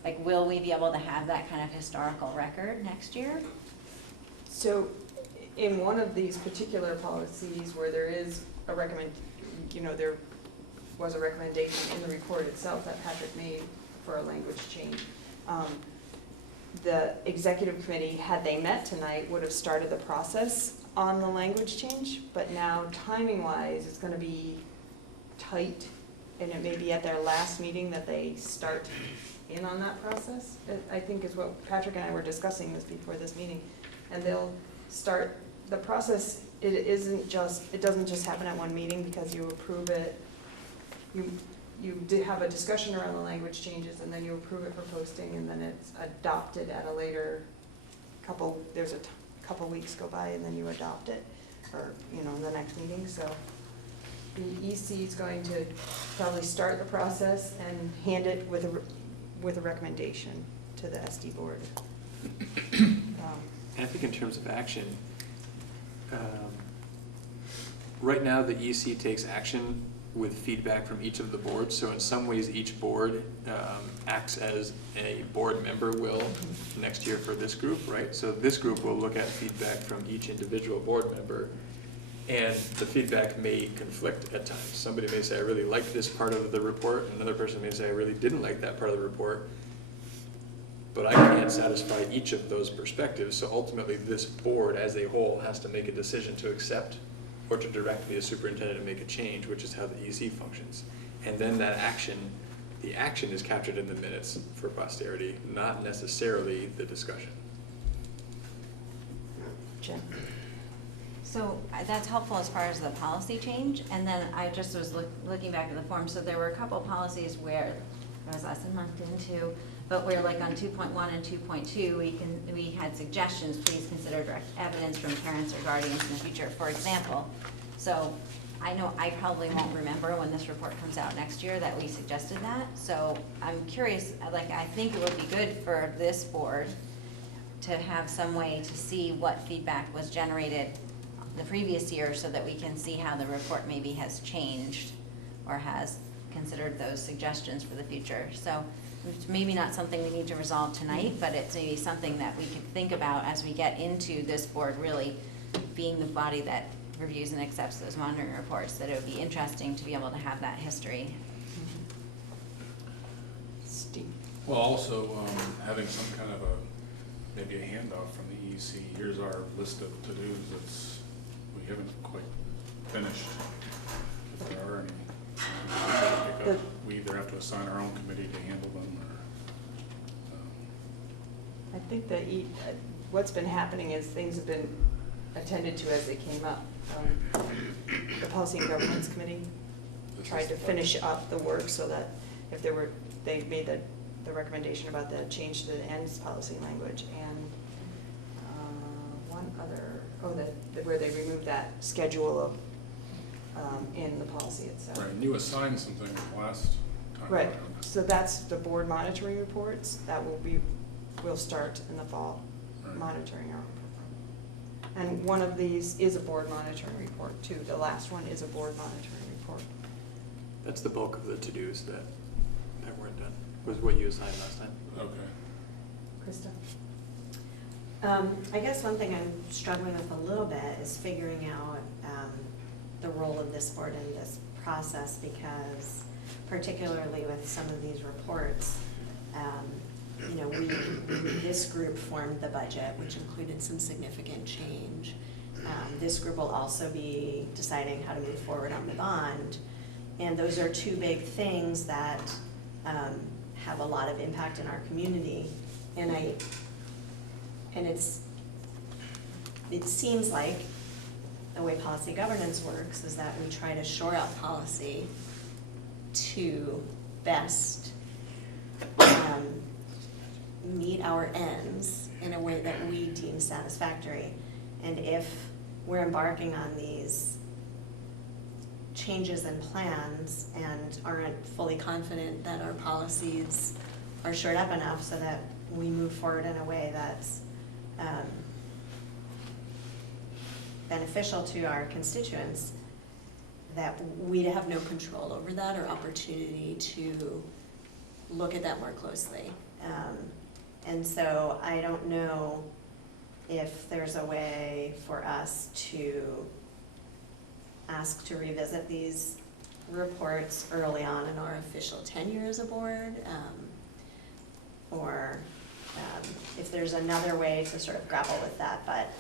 like, will we be able to have that kind of historical record next year? So in one of these particular policies where there is a there was a recommendation in the report itself that Patrick made for a language change. The executive committee, had they met tonight, would have started the process on the language change, but now timing-wise, it's gonna be tight, and it may be at their last meeting that they start in on that process. I think is what Patrick and I were discussing this before this meeting, and they'll start the process. It doesn't just happen at one meeting because you approve it. You did have a discussion around the language changes, and then you approve it for posting, and then it's adopted at a later there's a couple weeks go by, and then you adopt it, or, in the next meeting. So the EC is going to probably start the process and hand it with a recommendation to the SD board. And I think in terms of action, right now the EC takes action with feedback from each of the boards. So in some ways, each board acts as a board member will next year for this group, right? So this group will look at feedback from each individual board member, and the feedback may conflict at times. Somebody may say, I really like this part of the report, and another person may say, I really didn't like that part of the report. But I can't satisfy each of those perspectives, so ultimately this board as a whole has to make a decision to accept or to direct the superintendent to make a change, which is how the EC functions. And then the action is captured in the minutes for posterity, not necessarily the discussion. Jen? So that's helpful as far as the policy change, and then I just was looking back at the form, so there were a couple of policies where, I was less than a month into, but where, like, on 2.1 and 2.2, we had suggestions, please consider direct evidence from parents or guardians in the future, for example. So I know I probably won't remember when this report comes out next year that we suggested that. So I'm curious, like, I think it would be good for this board to have some way to see what feedback was generated the previous year so that we can see how the report maybe has changed or has considered those suggestions for the future. So it's maybe not something we need to resolve tonight, but it's maybe something that we can think about as we get into this board really being the body that reviews and accepts those monitoring reports, that it would be interesting to be able to have that history. Steve? Well, also, having some kind of maybe a handoff from the EEC, here's our list of to-dos we haven't quite finished, if there are any. We either have to assign our own committee to handle them, or, I think that what's been happening is things have been attended to as they came up. The Policy and Governance Committee tried to finish up the work so that if they made the recommendation about the change to the ends policy language, and one other, where they removed that schedule of, in the policy itself. right, and you assigned something last time Right, around. so that's the board monitoring reports, that we'll start in the fall, Right. monitoring our. And one of these is a board monitoring report too, the last one is a board monitoring report. That's the bulk of the to-dos that weren't done, was what you assigned last time. Okay. Krista? I guess one thing I'm struggling with a little bit is figuring out the role of this board in this process, because particularly with some of these reports, you know, this group formed the budget, which included some significant change. This group will also be deciding how to move forward on the bond. And those are two big things that have a lot of impact in our community. And it seems like the way policy governance works is that we try to shore up policy to best meet our ends in a way that we deem satisfactory. And if we're embarking on these changes and plans and aren't fully confident that our policies are shored up enough so that we move forward in a way that's beneficial to our constituents, that we have no control over that or opportunity to look at that more closely. And so I don't know if there's a way for us to ask to revisit these reports early on in our official tenure as a board, or if there's another way to sort of grapple with that. But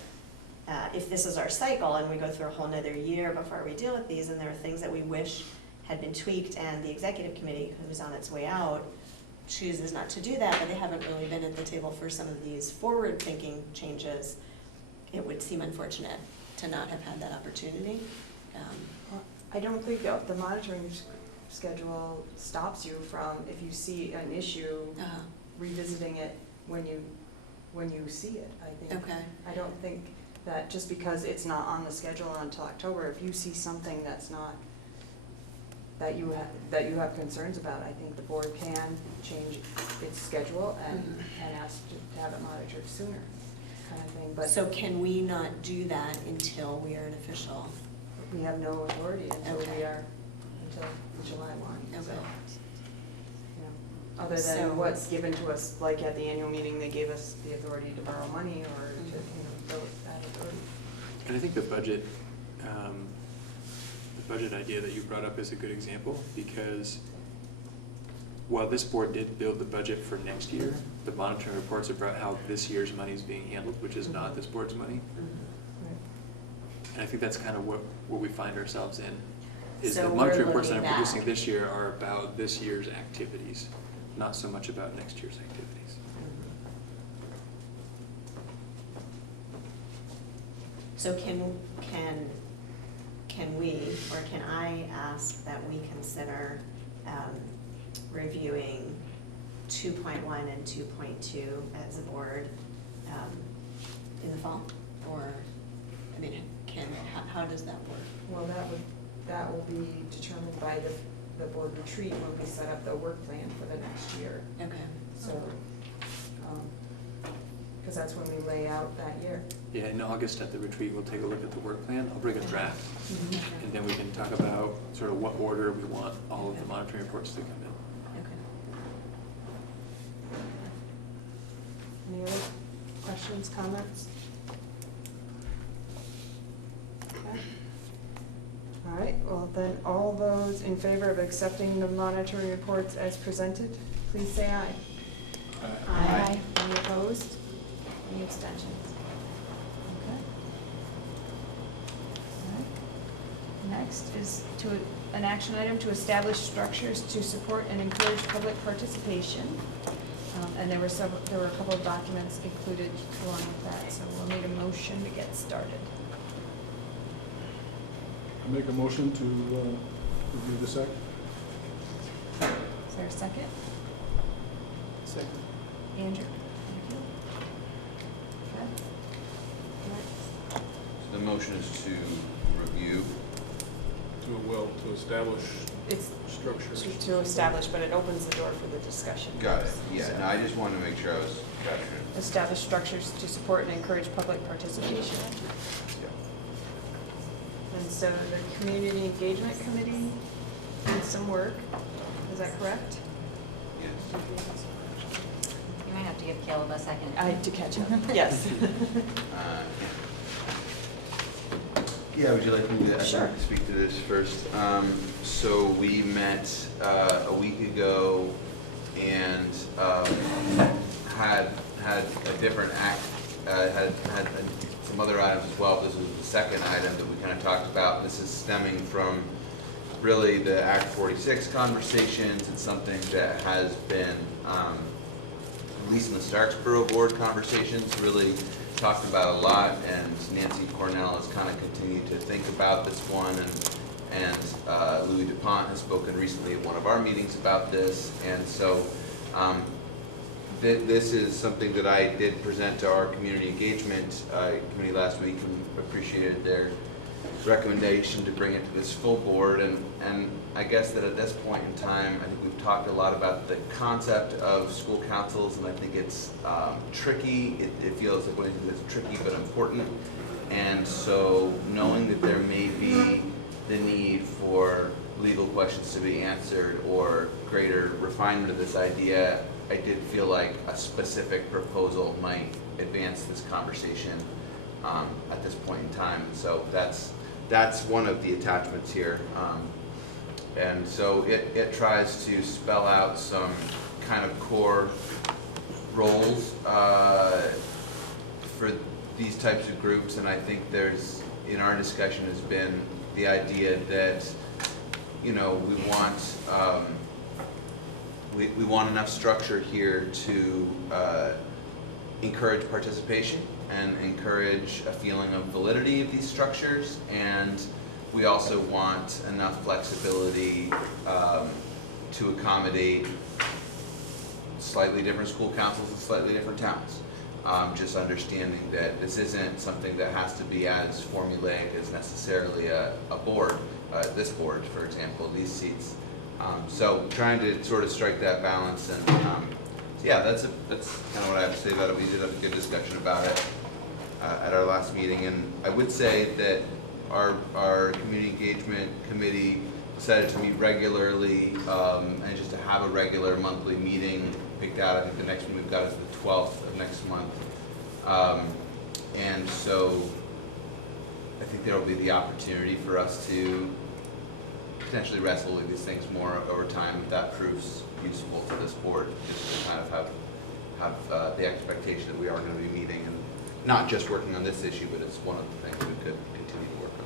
if this is our cycle and we go through a whole nother year before we deal with these, and there are things that we wish had been tweaked, and the executive committee, who's on its way out, chooses not to do that, but they haven't really been at the table for some of these forward-thinking changes, it would seem unfortunate to not have had that opportunity. I don't think the monitoring schedule stops you from, if you see an issue, revisiting it when you see it, I think. Okay. I don't think that just because it's not on the schedule until October, if you see something that's not, that you have concerns about, I think the board can change its schedule and ask to have it monitored sooner, kind of thing. But So can we not do that until we are an official? we have no authority until Okay. until July 1. So, Okay. you know, other So- than what's given to us, like at the annual meeting, they gave us the authority to borrow money or to, that authority. And I think the budget idea that you brought up is a good example, because while this board did build the budget for next year, the monitoring reports about how this year's money is being handled, which is not this board's money. And I think that's kind of what we find ourselves in, is So the we're monitoring reports that I'm looking producing back. this year are about this year's activities, not so much about next year's activities. So can we, or can I ask that we consider reviewing 2.1 and 2.2 as a board in the fall? Or, I mean, how does that work? Well, that will be determined by the board retreat when we set up the work plan for the next year. Okay. So, because that's when we lay out that year. Yeah, in August at the retreat, we'll take a look at the work plan. I'll bring a draft, and then we can talk about sort of what order we want all of the monitoring reports to come in. Okay. Any other questions, comments? Okay. All right, well then, all those in favor of accepting the monitoring reports as presented, please say aye. Aye. Any opposed? Any abstentions? Okay. All right. Next is an action item to establish structures to support and encourage public participation. And there were a couple of documents included along with that, so we'll need a motion to get started. I make a motion to review this act. Is there a second? Second. Andrew? Thank you. Okay. The motion is to review. To establish It's structures. to establish, but it opens the door for the discussion. Got it, yeah, So, no, I just wanted to make sure I was capturing. establish structures to support and encourage public participation. And so the Community Engagement Committee did some work, is that correct? Yes. You might have to give Caleb a second. I had to catch up, yes. Yeah, would you like me to Sure. speak to this first? So we met a week ago and had a different act, had some other items as well. This was the second item that we kind of talked about. This is stemming from really the Act 46 conversations. It's something that has been, at least in the Starksboro Board conversations, really talked about a lot, and Nancy Cornell has kind of continued to think about this one, and Louis DuPont has spoken recently at one of our meetings about this, and so this is something that I did present to our community engagement committee last week, and appreciated their recommendation to bring it to this full board, and I guess that at this point in time, I think we've talked a lot about the concept of school councils, and I think it's tricky. It feels like one of the things that's tricky but important, and so knowing that there may be the need for legal questions to be answered or greater refinement of this idea, I did feel like a specific proposal might advance this conversation at this point in time. So that's one of the attachments here. And so it tries to spell out some kind of core roles for these types of groups, and I think there's, in our discussion, has been the idea that, you know, we want enough structure here to encourage participation and encourage a feeling of validity of these structures, and we also want enough flexibility to accommodate slightly different school councils in slightly different towns. Just understanding that this isn't something that has to be as formulaic as necessarily a board, this board, for example, these seats. So trying to sort of strike that balance, and so yeah, that's kind of what I have to say about it. We did have a good discussion about it at our last meeting, and I would say that our community engagement committee decided to meet regularly and just to have a regular monthly meeting picked out. I think the next one we've got is the 12th of next month, and so I think there will be the opportunity for us to potentially wrestle with these things more over time if that proves useful to this board, just to kind of have the expectation that we are going to be meeting and not just working on this issue, but it's one of the things we could continue to work on.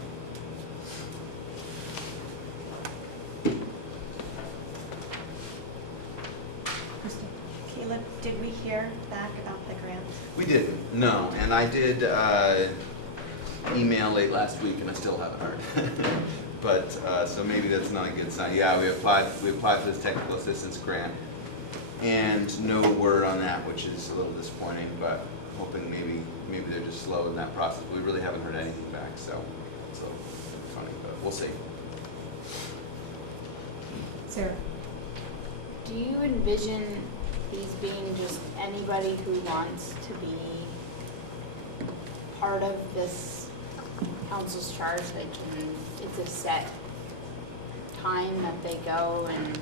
Caleb, did we hear back about the grant? We didn't, no, and I did email late last week and I still haven't heard. But, so maybe that's not a good sign. Yeah, we applied for this technical assistance grant and no word on that, which is a little disappointing, but hoping maybe they're just slow in that process. We really haven't heard anything back, so it's a little funny, but we'll see. Sarah? Do you envision these being just anybody who wants to be part of this council's charge, it's a set time that they go and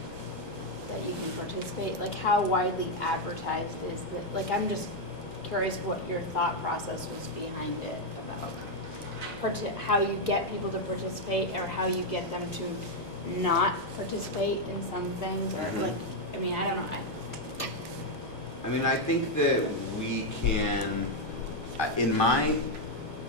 that you can participate? Like, how widely advertised is it? Like, I'm just curious what your thought process was behind it, about how you get people to participate, or how you get them to not participate in some things, or like, I mean, I don't know. I mean, I think that we can, in my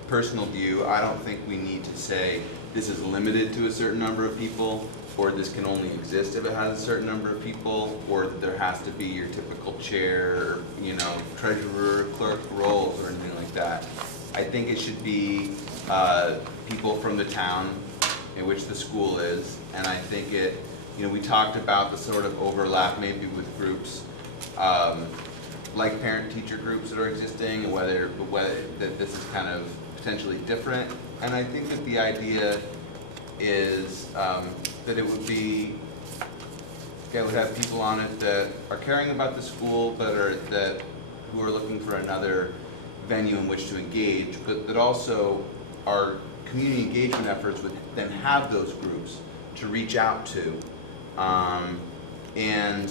personal view, I don't think we need to say this is limited to a certain number of people, or this can only exist if it has a certain number of people, or that there has to be your typical chair, you know, treasurer, clerk roles, or anything like that. I think it should be people from the town in which the school is, and I think it, you know, we talked about the sort of overlap maybe with groups like parent-teacher groups that are existing, whether that this is kind of potentially different. And I think that the idea is that it would be, it would have people on it that are caring about the school, but who are looking for another venue in which to engage, but that also our community engagement efforts would then have those groups to reach out to. And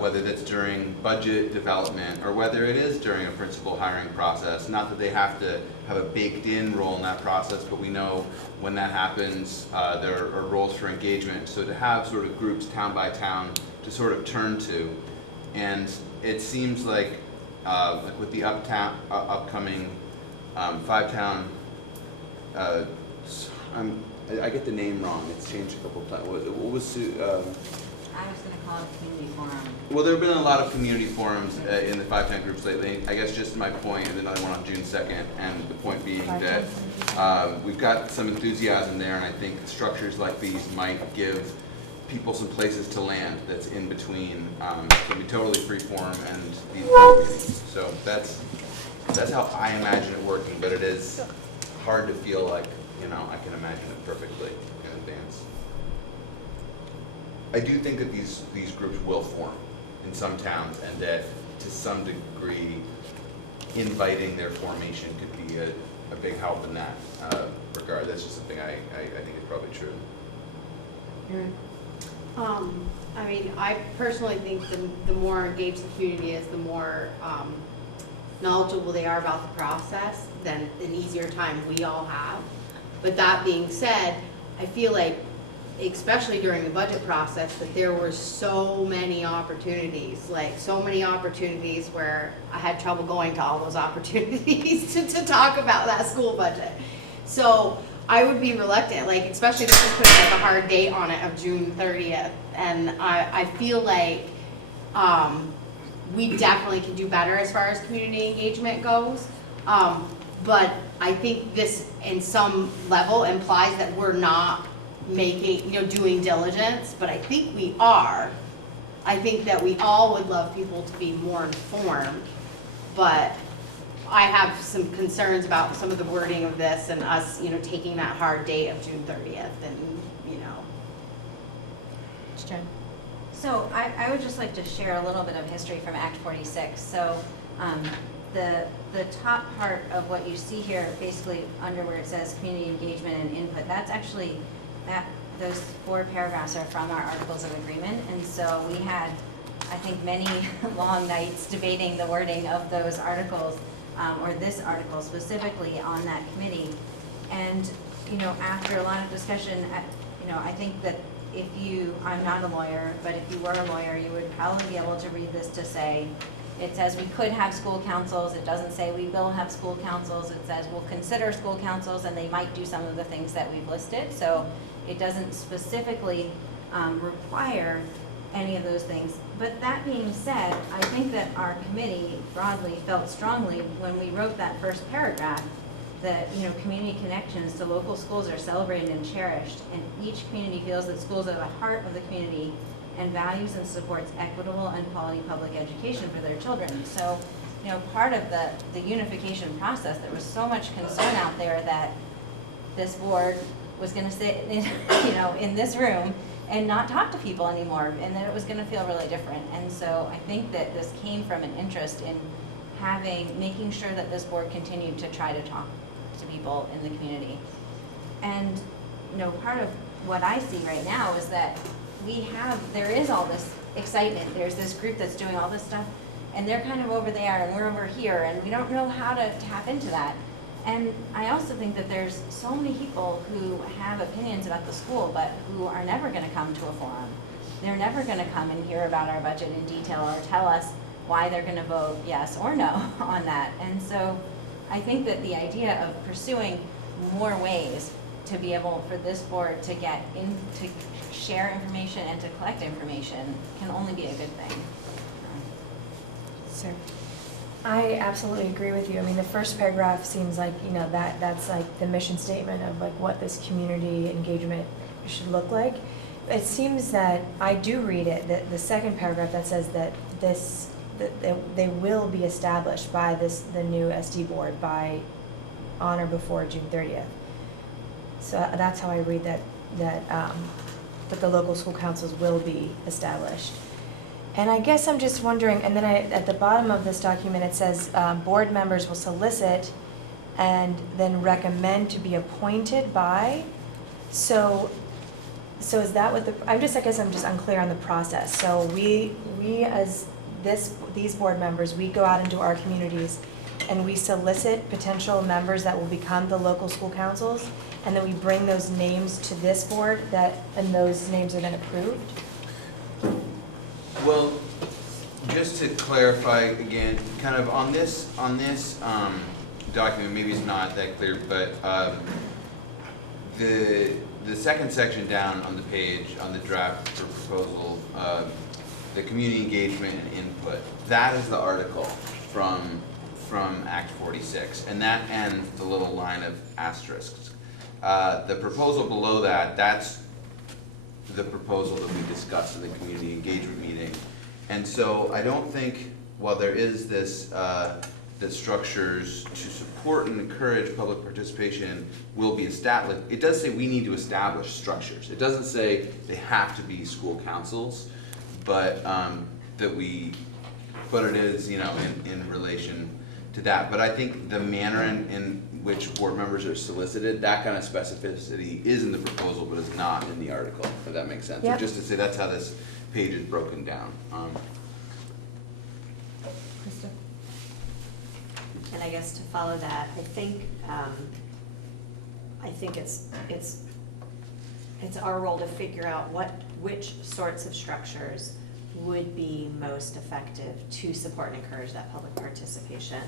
whether that's during budget development or whether it is during a principal hiring process, not that they have to have a baked-in role in that process, but we know when that happens, there are roles for engagement. So to have sort of groups town by town to sort of turn to, and it seems like with the upcoming five-town, I get the name wrong. It's changed a couple of times. What was I was gonna call it a community forum. well, there have been a lot of community forums in the five-town groups lately. I guess just my point, and another one on June 2nd, and the point being that we've got some enthusiasm there, and I think structures like these might give people some places to land that's in between, can be totally free form and these meetings. So that's how I imagine it working, but it is hard to feel like, you know, I can imagine it perfectly in advance. I do think that these groups will form in some towns, and that to some degree inviting their formation could be a big help in that regard. That's just something I think is probably true. I mean, I personally think the more engaged the community is, the more knowledgeable they are about the process, then an easier time we all have. But that being said, I feel like, especially during the budget process, that there were so many opportunities where I had trouble going to all those opportunities to talk about that school budget. So I would be reluctant, like, especially this is putting like a hard date on it of June 30th. And I feel like we definitely can do better as far as community engagement goes. But I think this in some level implies that we're not making, doing diligence, but I think we are. I think that we all would love people to be more informed, but I have some concerns about some of the wording of this and us, taking that hard date of June 30th and, So I would just like to share a little bit of history from Act 46. So the top part of what you see here, basically under where it says community engagement and input, that's actually, those 4 paragraphs are from our Articles of Agreement. And so we had, I think, many long nights debating the wording of those articles, or this article specifically on that committee. And, after a lot of discussion, I think that I'm not a lawyer, but if you were a lawyer, you would probably be able to read this to say, it says we could have school councils. It doesn't say we will have school councils. It says we'll consider school councils and they might do some of the things that we've listed. So it doesn't specifically require any of those things. But that being said, I think that our committee broadly felt strongly when we wrote that first paragraph that, community connections to local schools are celebrated and cherished, and each community feels that schools are the heart of the community and values and supports equitable and quality public education for their children. So, part of the unification process, there was so much concern out there that this board was going to sit in this room and not talk to people anymore, and that it was going to feel really different. And so I think that this came from an interest in making sure that this board continued to try to talk to people in the community. And, part of what I see right now is that there is all this excitement, there's this group that's doing all this stuff, and they're kind of over there and we're over here, and we don't know how to tap into that. And I also think that there's so many people who have opinions about the school, but who are never gonna come to a forum. They're never gonna come and hear about our budget in detail or tell us why they're gonna vote yes or no on that. And so I think that the idea of pursuing more ways to be able for this board to get in, to share information and to collect information can only be a good thing. So, I absolutely agree with you. I mean, the first paragraph seems like, that's like the mission statement of like what this community engagement should look like. It seems that, I do read it, that the second paragraph that says that they will be established by the new SD board on or before June 30th. So that's how I read that the local school councils will be established. And I guess I'm just wondering, and then at the bottom of this document, it says board members will solicit and then recommend to be appointed by. So is that what I guess I'm just unclear on the process. So we as these board members, we go out into our communities and we solicit potential members that will become the local school councils, and then we bring those names to this board and those names are then approved? Well, just to clarify again, kind of on this document, maybe it's not that clear, but the second section down on the page on the draft for proposal, the community engagement and input, that is the article from Act 46, and that ends the little line of asterisks. The proposal below that, that's the proposal that we discussed in the community engagement meeting. And so I don't think, while there is this, the structures to support and encourage public participation will be established, it does say we need to establish structures. It doesn't say they have to be school councils, but but it is, in relation to that. But I think the manner in which board members are solicited, that kind of specificity is in the proposal, but is not in the article, if that makes sense. Yep. So just to say that's how this page is broken down. Krista? And I guess to follow that, I think it's our role to figure out which sorts of structures would be most effective to support and encourage that public participation.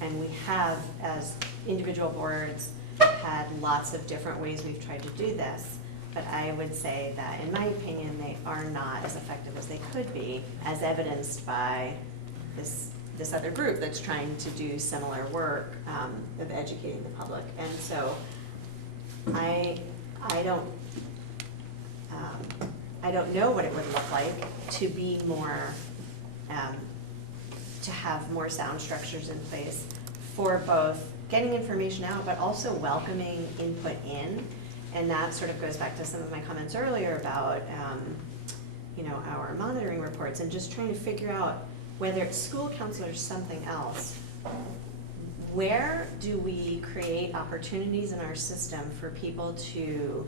And we have, as individual boards, had lots of different ways we've tried to do this. But I would say that, in my opinion, they are not as effective as they could be, as evidenced by this other group that's trying to do similar work of educating the public. And so I don't know what it would look like to be more, to have more sound structures in place for both getting information out, but also welcoming input in. And that sort of goes back to some of my comments earlier about, our monitoring reports and just trying to figure out whether it's school council or something else. Where do we create opportunities in our system for people to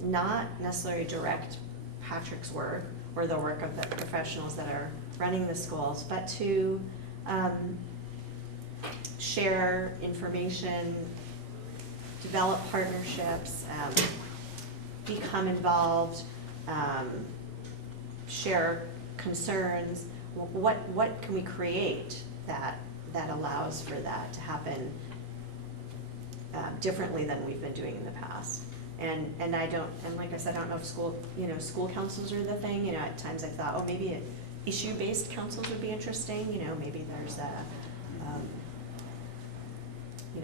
not necessarily direct Patrick's work or the work of the professionals that are running the schools, but to share information, develop partnerships, become involved, share concerns. What can we create that allows for that to happen differently than we've been doing in the past? And like I said, I don't know if school councils are the thing. At times I thought, oh, maybe issue-based councils would be interesting. Maybe there's a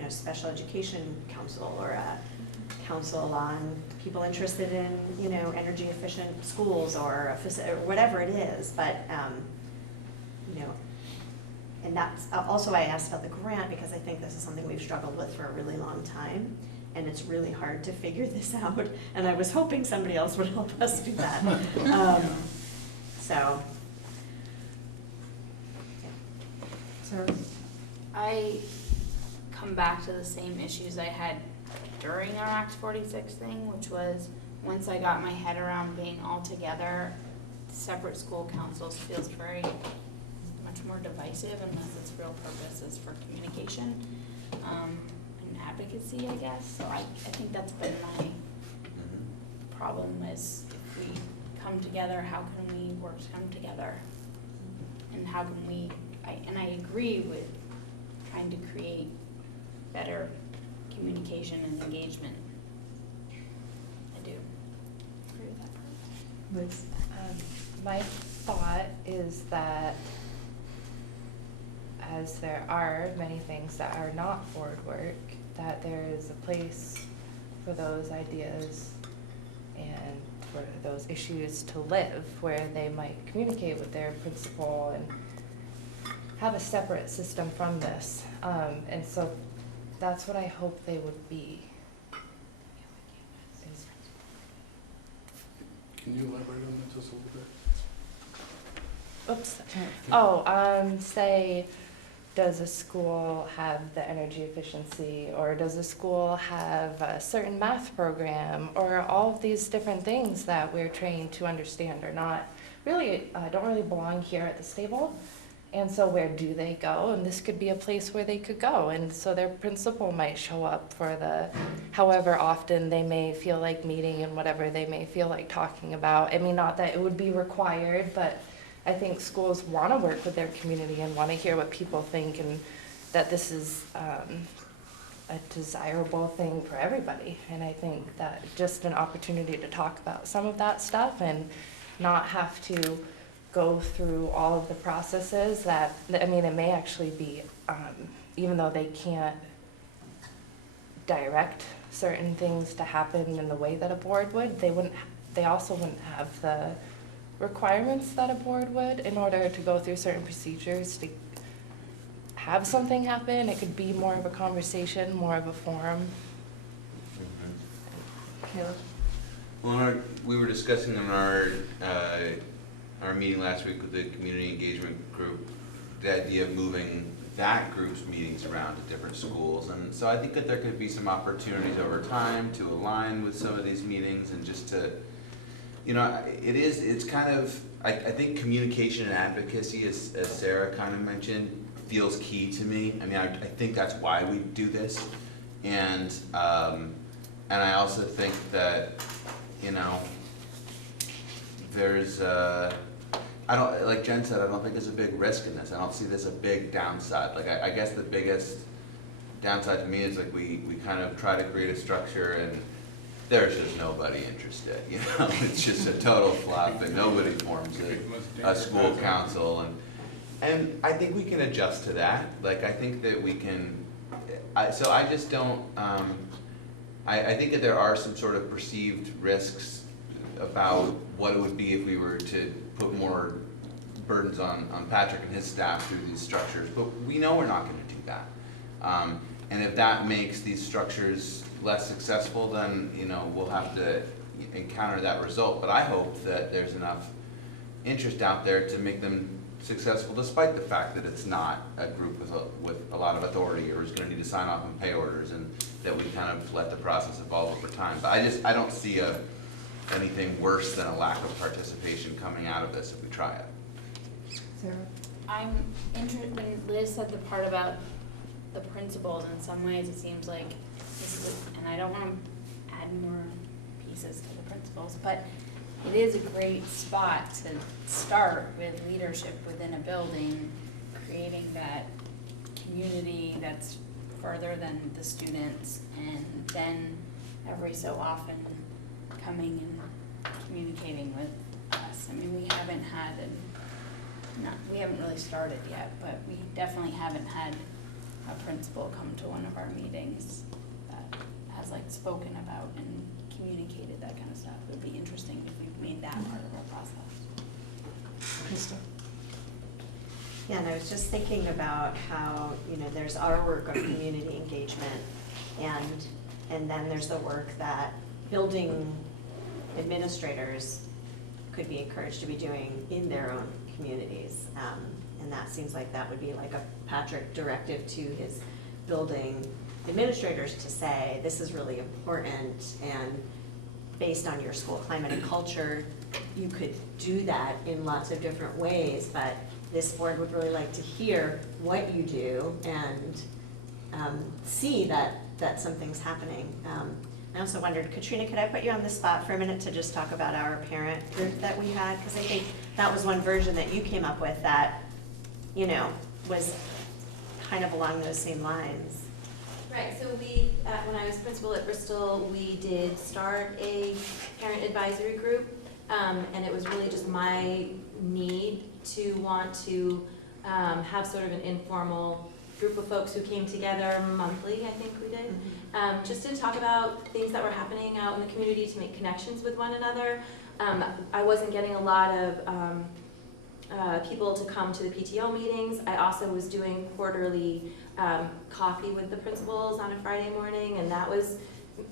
special education council or a council on people interested in energy efficient schools or whatever it is. But and that's also why I asked about the grant, because I think this is something we've struggled with for a really long time. And it's really hard to figure this out, and I was hoping somebody else would help us do that. So, I come back to the same issues I had during our Act 46 thing, which was, once I got my head around being all together, separate school councils feels very much more divisive unless its real purpose is for communication and advocacy, I guess. So I think that's been my problem, is if we come together, how can we work to come together? And how can we, and I agree with trying to create better communication and engagement. I do agree with that. My thought is that as there are many things that are not board work, that there is a place for those ideas and for those issues to live, where they might communicate with their principal and have a separate system from this. And so that's what I hope they would be. Can you elaborate on that just a little bit? Oops. Oh, say, does a school have the energy efficiency, or does a school have a certain math program, or all of these different things that we're trained to understand are not really, don't really belong here at this table. And so where do they go? And this could be a place where they could go. And so their principal might show up for the, however often they may feel like meeting and whatever they may feel like talking about. I mean, not that it would be required, but I think schools want to work with their community and want to hear what people think, and that this is a desirable thing for everybody. And I think that just an opportunity to talk about some of that stuff and not have to go through all of the processes that, I mean, it may actually be, even though they can't direct certain things to happen in the way that a board would, they also wouldn't have the requirements that a board would in order to go through certain procedures to have something happen. It could be more of a conversation, more of a forum. Caleb? Well, we were discussing in our meeting last week with the community engagement group, the idea of moving that group's meetings around to different schools. And so I think that there could be some opportunities over time to align with some of these meetings, and just to, you know, it's kind of, I think communication and advocacy, as Sarah kind of mentioned, feels key to me. I mean, I think that's why we do this. And I also think that, you know, there's I don't, like Jen said, I don't think there's a big risk in this. I don't see this a big downside. Like, I guess the biggest downside to me is, like, we kind of try to create a structure and there's just nobody interested, you know? It's just a total flop and nobody forms a school council, and I think we can adjust to that. Like, I think that we can, so I just don't, I think that there are some sort of perceived risks about what it would be if we were to put more burdens on Patrick and his staff through these structures, but we know we're not gonna do that. And if that makes these structures less successful, then, you know, we'll have to encounter that result. But I hope that there's enough interest out there to make them successful, despite the fact that it's not a group with a lot of authority, or who's gonna need to sign off on pay orders, and that we kind of let the process evolve over time. But I don't see anything worse than a lack of participation coming out of this if we try it. Sarah? I'm interested, when Liz said the part about the principals, in some ways it seems like this is, and I don't want to add more pieces to the principals, but it is a great spot to start with leadership within a building, creating that community that's further than the students, and then every so often coming and communicating with us. I mean, we haven't really started yet, but we definitely haven't had a principal come to one of our meetings that has like spoken about and communicated that kind of stuff. It would be interesting if we've made that part of our process. Krista? Yeah, and I was just thinking about how, you know, there's our work of community engagement, and then there's the work that building administrators could be encouraged to be doing in their own communities. And that seems like that would be like a Patrick directive to his building administrators to say, this is really important, and based on your school climate and culture, you could do that in lots of different ways, but this board would really like to hear what you do and see that something's happening. I also wondered, Katrina, could I put you on the spot for a minute to just talk about our parent group that we had? Because I think that was one version that you came up with that, you know, was kind of along those same lines. Right, so we, when I was principal at Bristol, we did start a parent advisory group, and it was really just my need to want to have sort of an informal group of folks who came together monthly, I think we did, just to talk about things that were happening out in the community, to make connections with one another. I wasn't getting a lot of people to come to the PTO meetings. I also was doing quarterly coffee with the principals on a Friday morning, and that was,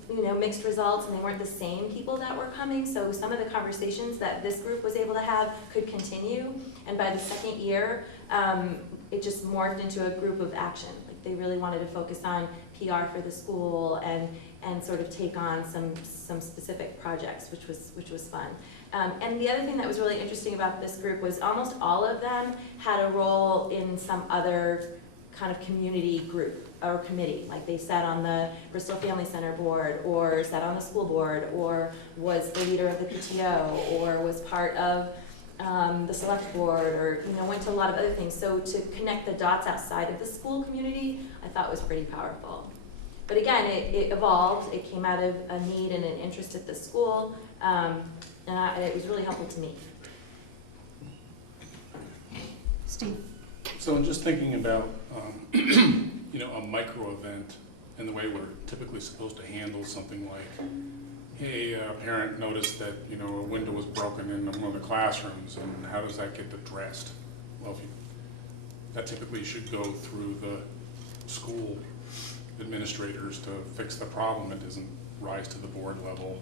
you know, mixed results, and they weren't the same people that were coming, so some of the conversations that this group was able to have could continue, and by the second year, it just morphed into a group of action. Like, they really wanted to focus on PR for the school and sort of take on some specific projects, which was fun. And the other thing that was really interesting about this group was almost all of them had a role in some other kind of community group or committee. Like, they sat on the Bristol Family Center board, or sat on the school board, or was the leader of the PTO, or was part of the select board, or, you know, went to a lot of other things. So to connect the dots outside of the school community, I thought was pretty powerful. But again, it evolved. It came out of a need and an interest at the school, and it was really helpful to me. Steve? So I'm just thinking about, you know, a micro event and the way we're typically supposed to handle something like, hey, a parent noticed that, you know, a window was broken in one of the classrooms, and how does that get addressed? Well, that typically should go through the school administrators to fix the problem. It doesn't rise to the board level.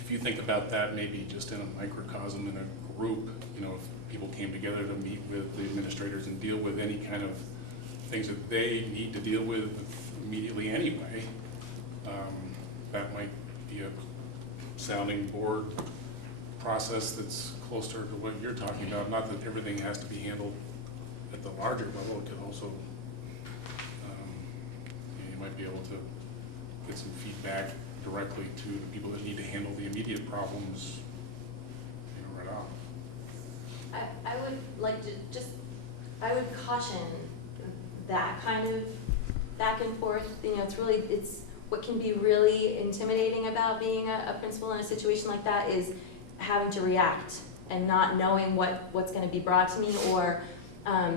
If you think about that, maybe just in a microcosm in a group, you know, if people came together to meet with the administrators and deal with any kind of things that they need to deal with immediately anyway, that might be a sounding board process that's closer to what you're talking about. Not that everything has to be handled at the larger level. It could also, you might be able to get some feedback directly to the people that need to handle the immediate problems, you know, right off. I would like to I would caution that kind of back and forth. You know, it's what can be really intimidating about being a principal in a situation like that is having to react and not knowing what's going to be brought to me, or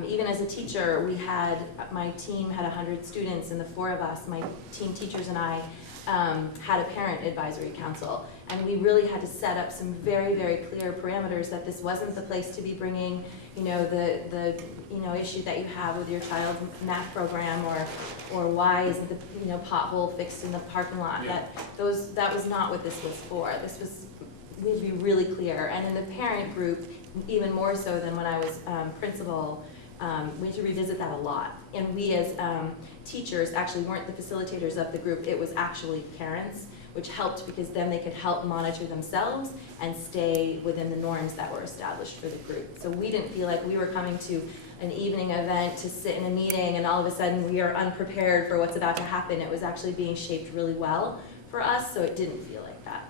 even as a teacher, my team had 100 students, and the 4 of us, my team teachers and I, had a parent advisory council, and we really had to set up some very, very clear parameters that this wasn't the place to be bringing, you know, the you know, issue that you have with your child's math program, or why isn't the, you know, pothole fixed in the parking lot. Yeah. That was not what this was for. This was, we had to be really clear. And in the parent group, even more so than when I was principal, we had to revisit that a lot. And we as teachers actually weren't the facilitators of the group. It was actually parents, which helped because then they could help monitor themselves and stay within the norms that were established for the group. So we didn't feel like we were coming to an evening event to sit in a meeting and all of a sudden we are unprepared for what's about to happen. It was actually being shaped really well for us, so it didn't feel like that.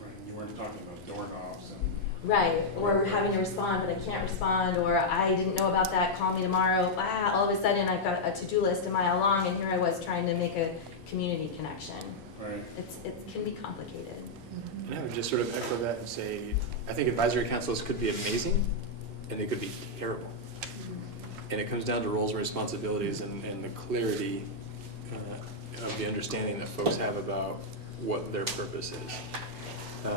Right, you weren't talking about doorknobs and... Right, or having to respond, but I can't respond, or I didn't know about that, call me tomorrow. Wow, all of a sudden I've got a to-do list a mile long, and here I was trying to make a community connection. Right. It can be complicated. And I would just sort of echo that and say, I think advisory councils could be amazing, and they could be terrible. And it comes down to roles and responsibilities and the clarity of the understanding that folks have about what their purpose is.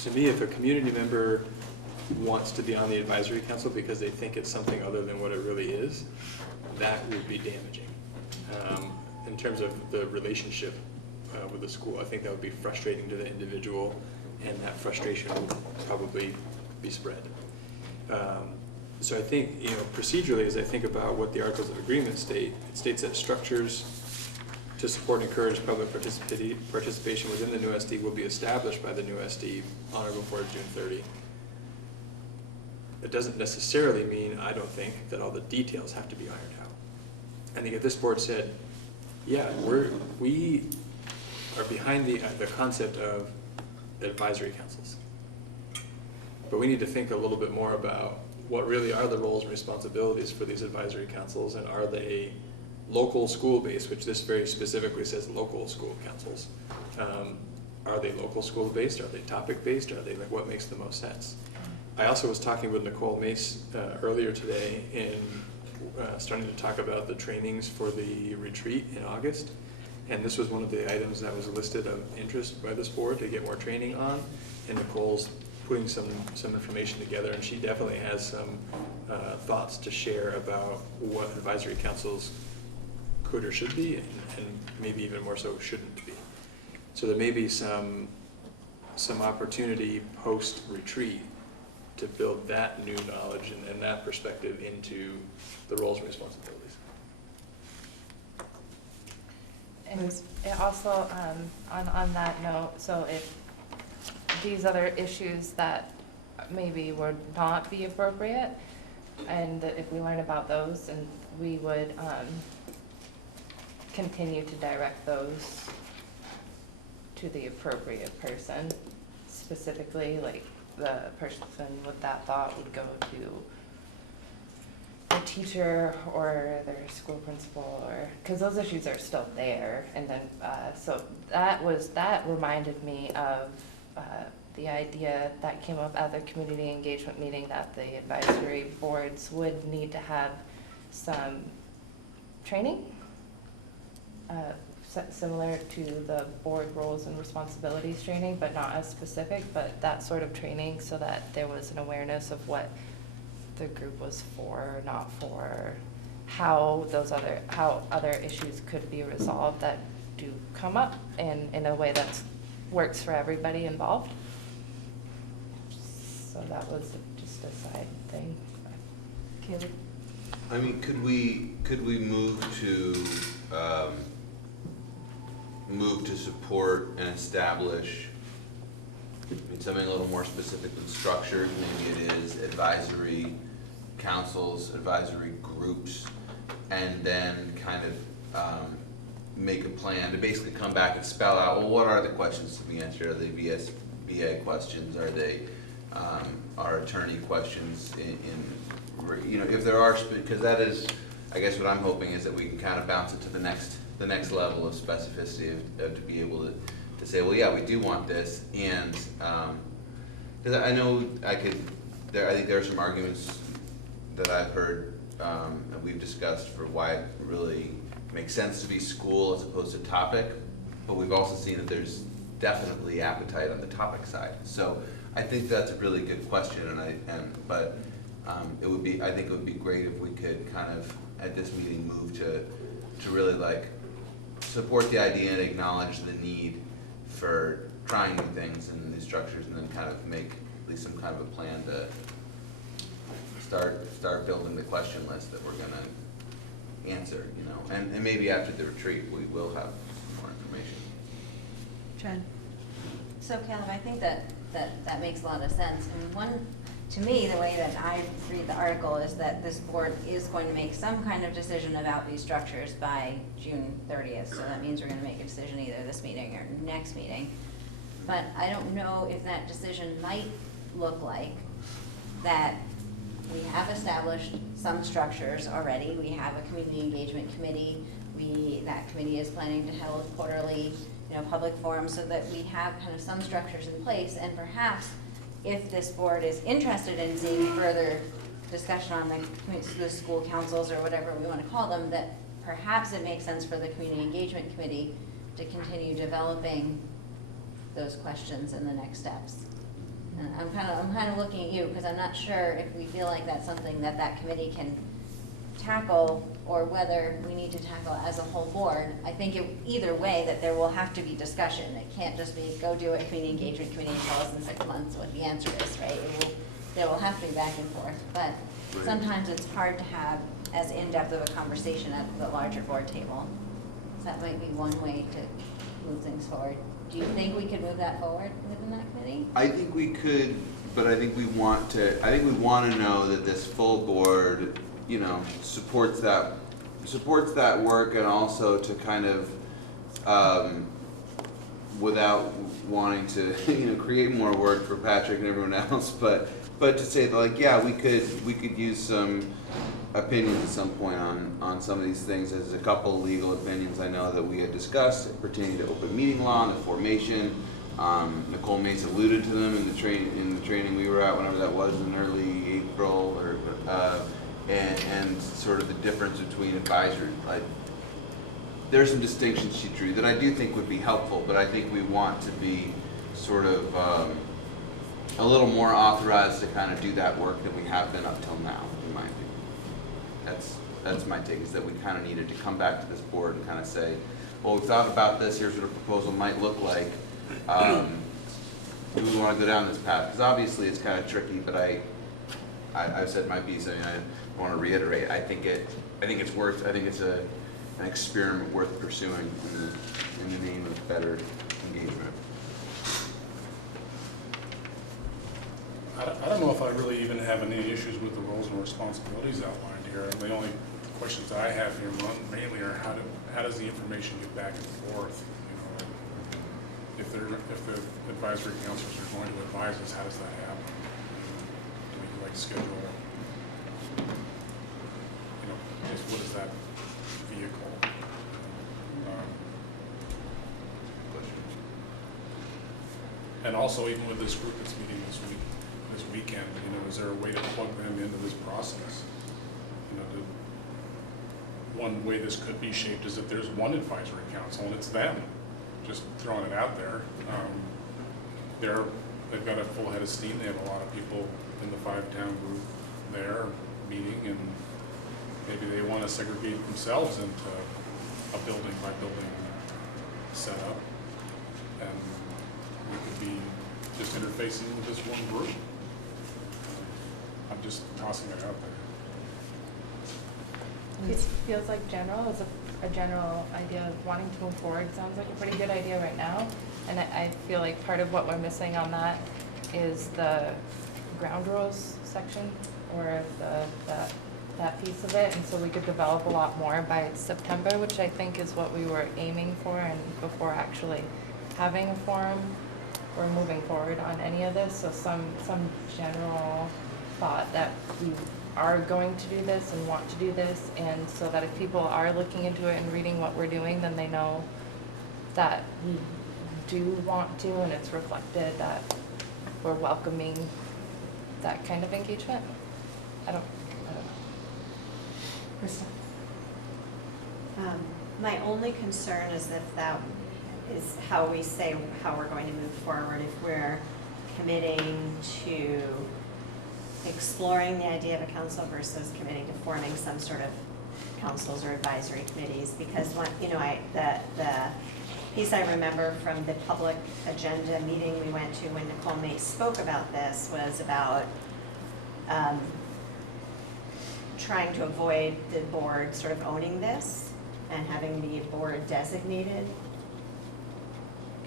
To me, if a community member wants to be on the advisory council because they think it's something other than what it really is, that would be damaging. In terms of the relationship with the school, I think that would be frustrating to the individual, and that frustration would probably be spread. So I think, procedurally, as I think about what the Articles of Agreement state, it states that structures to support and encourage public participation within the new SD will be established by the new SD on or before June 30. It doesn't necessarily mean, I don't think, that all the details have to be ironed out. I think if this board said, yeah, we are behind the concept of advisory councils, but we need to think a little bit more about what really are the roles and responsibilities for these advisory councils, and are they local school-based, which this very specifically says local school councils. Are they local school-based? Are they topic-based? Are they, like, what makes the most sense? I also was talking with Nicole Mace earlier today in starting to talk about the trainings for the retreat in August. And this was one of the items that was listed of interest by this board to get more training on. And Nicole's putting some information together, and she definitely has some thoughts to share about what advisory councils could or should be, and maybe even more so shouldn't be. So there may be some opportunity post-retreat to build that new knowledge and that perspective into the roles and responsibilities. And it also, on that note, so if these other issues that maybe would not be appropriate, and that if we learn about those, and we would continue to direct those to the appropriate person, specifically, like the person with that thought would go to their teacher or their school principal, or because those issues are still there. And then so that reminded me of the idea that came up at the community engagement meeting, that the advisory boards would need to have some training similar to the board roles and responsibilities training, but not as specific, but that sort of training, so that there was an awareness of what the group was for or not for, how other issues could be resolved that do come up in a way that works for everybody involved. So that was just a side thing. Caleb? I mean, could we move to support and establish, something a little more specifically structured? Maybe it is advisory councils, advisory groups, and then kind of make a plan to basically come back and spell out, well, what are the questions to be answered? Are they VSBA questions? Are they our attorney questions if there are, because that is, I guess what I'm hoping is that we can kind of bounce it to the next level of specificity to be able to say, well, yeah, we do want this, and because I know I think there are some arguments that I've heard and we've discussed for why it really makes sense to be school as opposed to topic, but we've also seen that there's definitely appetite on the topic side. So I think that's a really good question, but I think it would be great if we could kind of at this meeting move to really like support the idea and acknowledge the need for trying new things and new structures, and then kind of make at least some kind of a plan to start building the question list that we're gonna answer, and maybe after the retreat we will have more information. Jen? So Caleb, I think that makes a lot of sense. And to me, the way that I read the article is that this board is going to make some kind of decision about these structures by June 30th. So that means we're going to make a decision either this meeting or next meeting. But I don't know if that decision might look like that we have established some structures already. We have a community engagement committee. That committee is planning to hold quarterly public forums, so that we have kind of some structures in place. And perhaps if this board is interested in seeing further discussion on the school councils or whatever we want to call them, that perhaps it makes sense for the community engagement committee to continue developing those questions and the next steps. And I'm kind of looking at you, because I'm not sure if we feel like that's something that committee can tackle, or whether we need to tackle as a whole board. I think either way that there will have to be discussion. It can't just be go do it, community engagement committee, and tell us in 6 months what the answer is, right? there will have to be back and forth, but Right. sometimes it's hard to have as in-depth of a conversation at the larger board table. So that might be one way to move things forward. Do you think we could move that forward within that committee? I think we could, but I think we want to know that this full board, you know, supports that work, and also to kind of, without wanting to, you know, create more work for Patrick and everyone else, but to say that, like, yeah, we could use some opinions at some point on some of these things. There's a couple legal opinions I know that we had discussed pertaining to open meeting law and the formation. Nicole Mace alluded to them in the training we were at, whenever that was, in early April, or and sort of the difference between advisory. Like, there's some distinctions she drew that I do think would be helpful, but I think we want to be sort of a little more authorized to kind of do that work than we have been up till now, in my opinion. That's my take, is that we kind of needed to come back to this board and kind of say, well, we thought about this, here's what a proposal might look like. Do we want to go down this path? Because obviously it's kind of tricky, but I've said my piece. I mean, I want to reiterate. I think it's an experiment worth pursuing in the name of better engagement. I don't know if I really even have any issues with the roles and responsibilities outlined here. The only questions I have here mainly are how does the information get back and forth? You know, if the advisory councils are going to advise us, how does that happen? Do we like schedule? You know, just what is that vehicle? And also, even with this group that's meeting this weekend, you know, is there a way to plug them into this process? You know, one way this could be shaped is that there's one advisory council and it's them. Just throwing it out there. They've got a full head of steam. They have a lot of people in the 5-town group there meeting, and maybe they want to segregate themselves into a building by building setup, and we could be just interfacing with this one group. I'm just tossing it out there. It feels like general is a general idea of wanting to move forward. Sounds like a pretty good idea right now. And I feel like part of what we're missing on that is the ground rules section, or that piece of it. And so we could develop a lot more by September, which I think is what we were aiming for, and before actually having a forum or moving forward on any of this. So some general thought that we are going to do this and want to do this, and so that if people are looking into it and reading what we're doing, then they know that we do want to, and it's reflected that we're welcoming that kind of engagement. I don't know. Krista? My only concern is if that is how we say how we're going to move forward, if we're committing to exploring the idea of a council versus committing to forming some sort of councils or advisory committees. Because the piece I remember from the public agenda meeting we went to when Nicole Mace spoke about this was about trying to avoid the board sort of owning this and having the board designated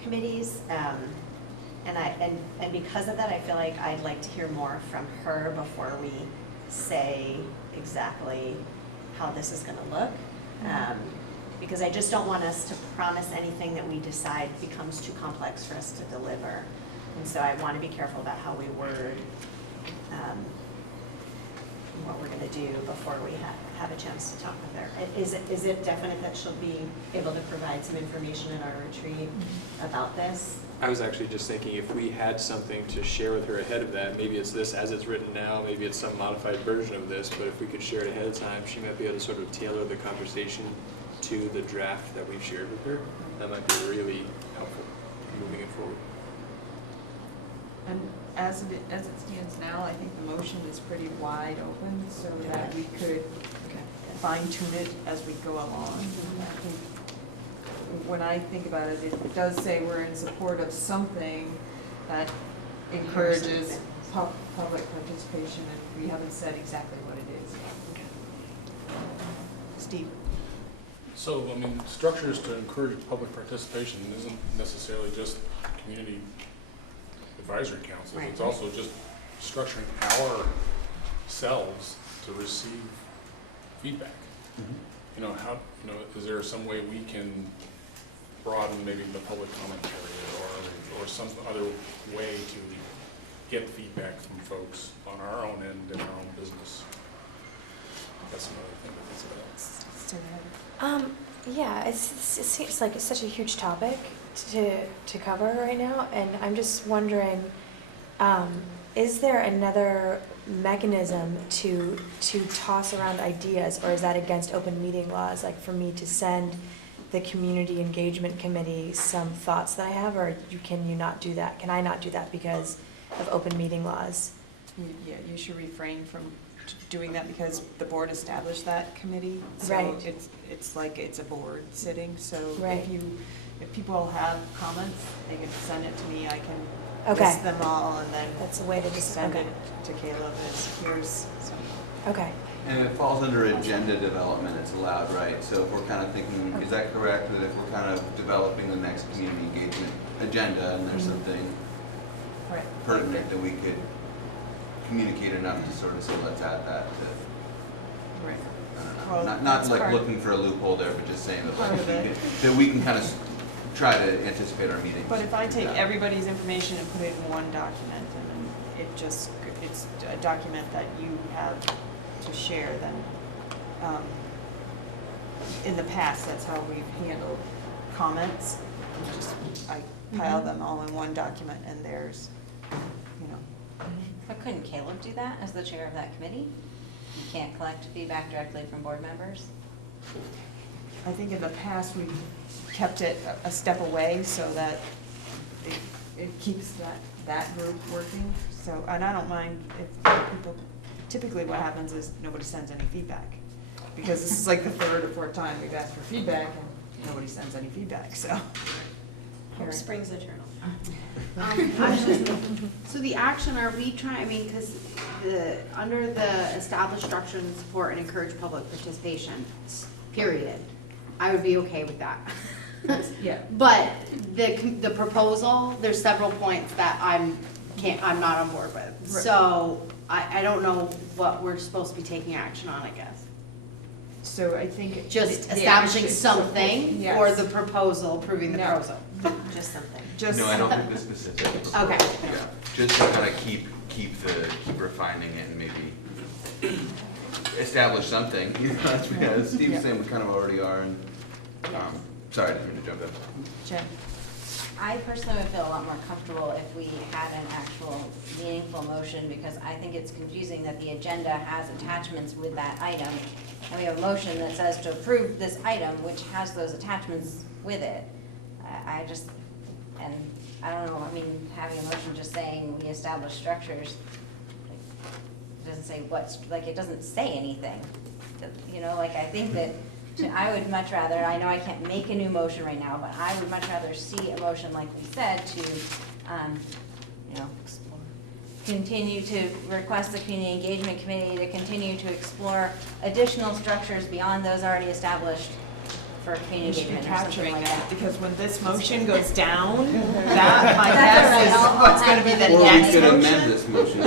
committees. And because of that, I feel like I'd like to hear more from her before we say exactly how this is gonna look. Because I just don't want us to promise anything that we decide becomes too complex for us to deliver. And so I wanna be careful about how we word what we're gonna do before we have a chance to talk with her. Is it definite that she'll be able to provide some information at our retreat about this? I was actually just thinking, if we had something to share with her ahead of that, maybe it's this as it's written now, maybe it's some modified version of this, but if we could share it ahead of time, she might be able to sort of tailor the conversation to the draft that we've shared with her. That might be really helpful in moving it forward. And as it stands now, I think the motion is pretty wide open, so that we could fine tune it as we go along. I think when I think about it, it does say we're in support of something that encourages public participation, and we haven't said exactly what it is yet. Steve? So, I mean, structures to encourage public participation isn't necessarily just community advisory councils. Right. It's also just structuring ourselves to receive feedback. You know, how, you know, is there some way we can broaden maybe the public comment area or some other way to get feedback from folks on our own end in our own business? That's another thing to consider. Yeah, it seems like it's such a huge topic to cover right now, and I'm just wondering, is there another mechanism to toss around ideas, or is that against open meeting laws? Like for me to send the community engagement committee some thoughts that I have, or can you not do that? Can I not do that because of open meeting laws? Yeah, you should refrain from doing that because the board established that committee. Right. So it's like it's a board sitting, so Right. if people have comments, they can send it to me, I can Okay. list them all and then That's a way to just, send okay. it to Caleb and here's some. Okay. And it falls under agenda development, it's allowed, right? So if we're kind of thinking, is that correct, that if we're kind of developing the next community engagement agenda and there's something Right. pertinent that we could communicate enough to sort of say, let's add that to, Right. I don't know. Well, Not that's like part- looking for a loophole there, but just saying that Part like, of it. that we can kind of try to anticipate our meetings. But if I take Yeah. everybody's information and put it in one document and then it's a document that you have to share, then, in the past, that's how we've handled comments. I pile them all in one document and there's, you know. But couldn't Caleb do that as the chair of that committee? You can't collect feedback directly from board members? I think in the past, we've kept it a step away so that it keeps that group working. So, and I don't mind if people, typically what happens is nobody sends any feedback. Because this is like the third or fourth time we've asked for feedback and nobody sends any feedback, so. Hope springs eternal. So the action, are we trying, I mean, because under the established structure and support and encourage public participation, period, I would be okay with that. Yeah. But the proposal, there's several points that I'm not on board with. Right. So I don't know what we're supposed to be taking action on, I guess. So I think. Just the establishing action- something, Yes. or the proposal, approving the No. proposal? Just something. Just. No, I don't think the specifics. Okay. Yeah, just to kind of keep refining it and maybe establish something, you know, as Steve was saying, we kind of already are, and, sorry, I didn't mean to jump in. Jen? I personally would feel a lot more comfortable if we had an actual meaningful motion, because I think it's confusing that the agenda has attachments with that item, and we have a motion that says to approve this item, which has those attachments with it. I just, and I don't know, I mean, having a motion just saying we establish structures, it doesn't say what's, like, it doesn't say anything. You know, like, I think that I would much rather, I know I can't make a new motion right now, but I would much rather see a motion, like we said, to, you know, continue to request the Community Engagement Committee to continue to explore additional structures beyond those already established for You community should be engagement or something capturing like that, that. because when this motion goes down, that, my That's all guess is right. what's gonna be the Or we next could amend motion. this motion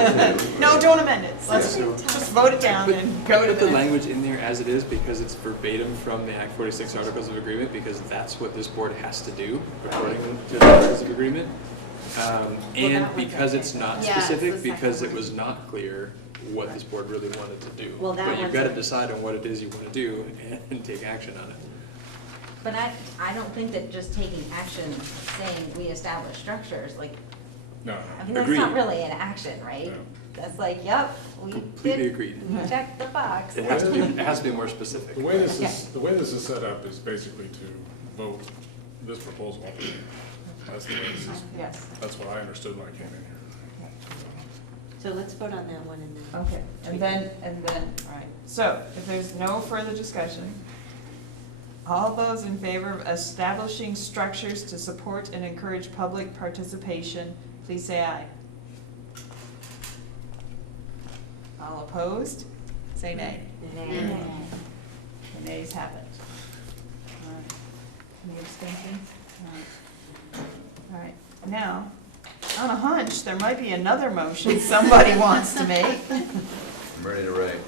too. No, don't amend it. Let's Yeah. just vote it down and go to Put the the next. language in there as it is because it's verbatim from the Act 46 Articles of Agreement, because that's what this board has to do according to the Articles of Agreement. And because it's not Yeah, it's the specific, because second it was not clear what this board really wanted to do. Well, that But you've one's got to a- decide on what it is you want to do and take action on it. But I don't think that just taking action, saying we establish structures, like, No, I mean, that's Agreed. not really an action, right? No. That's like, yep, we Completely did, agreed. check the box. It has to be more specific. the way this is set up is basically to vote this proposal. That's the way this is, Yes, that's what I understood when I came in here. So let's vote on that one and then. okay, and then, all right. So, if there's no further discussion, all those in favor of establishing structures to support and encourage public participation, please say aye. All opposed? Say nay. Nay. The nays have it. All right. Any abstentions? All right, now, on a hunch, there might be another motion somebody wants to make. I'm ready to write.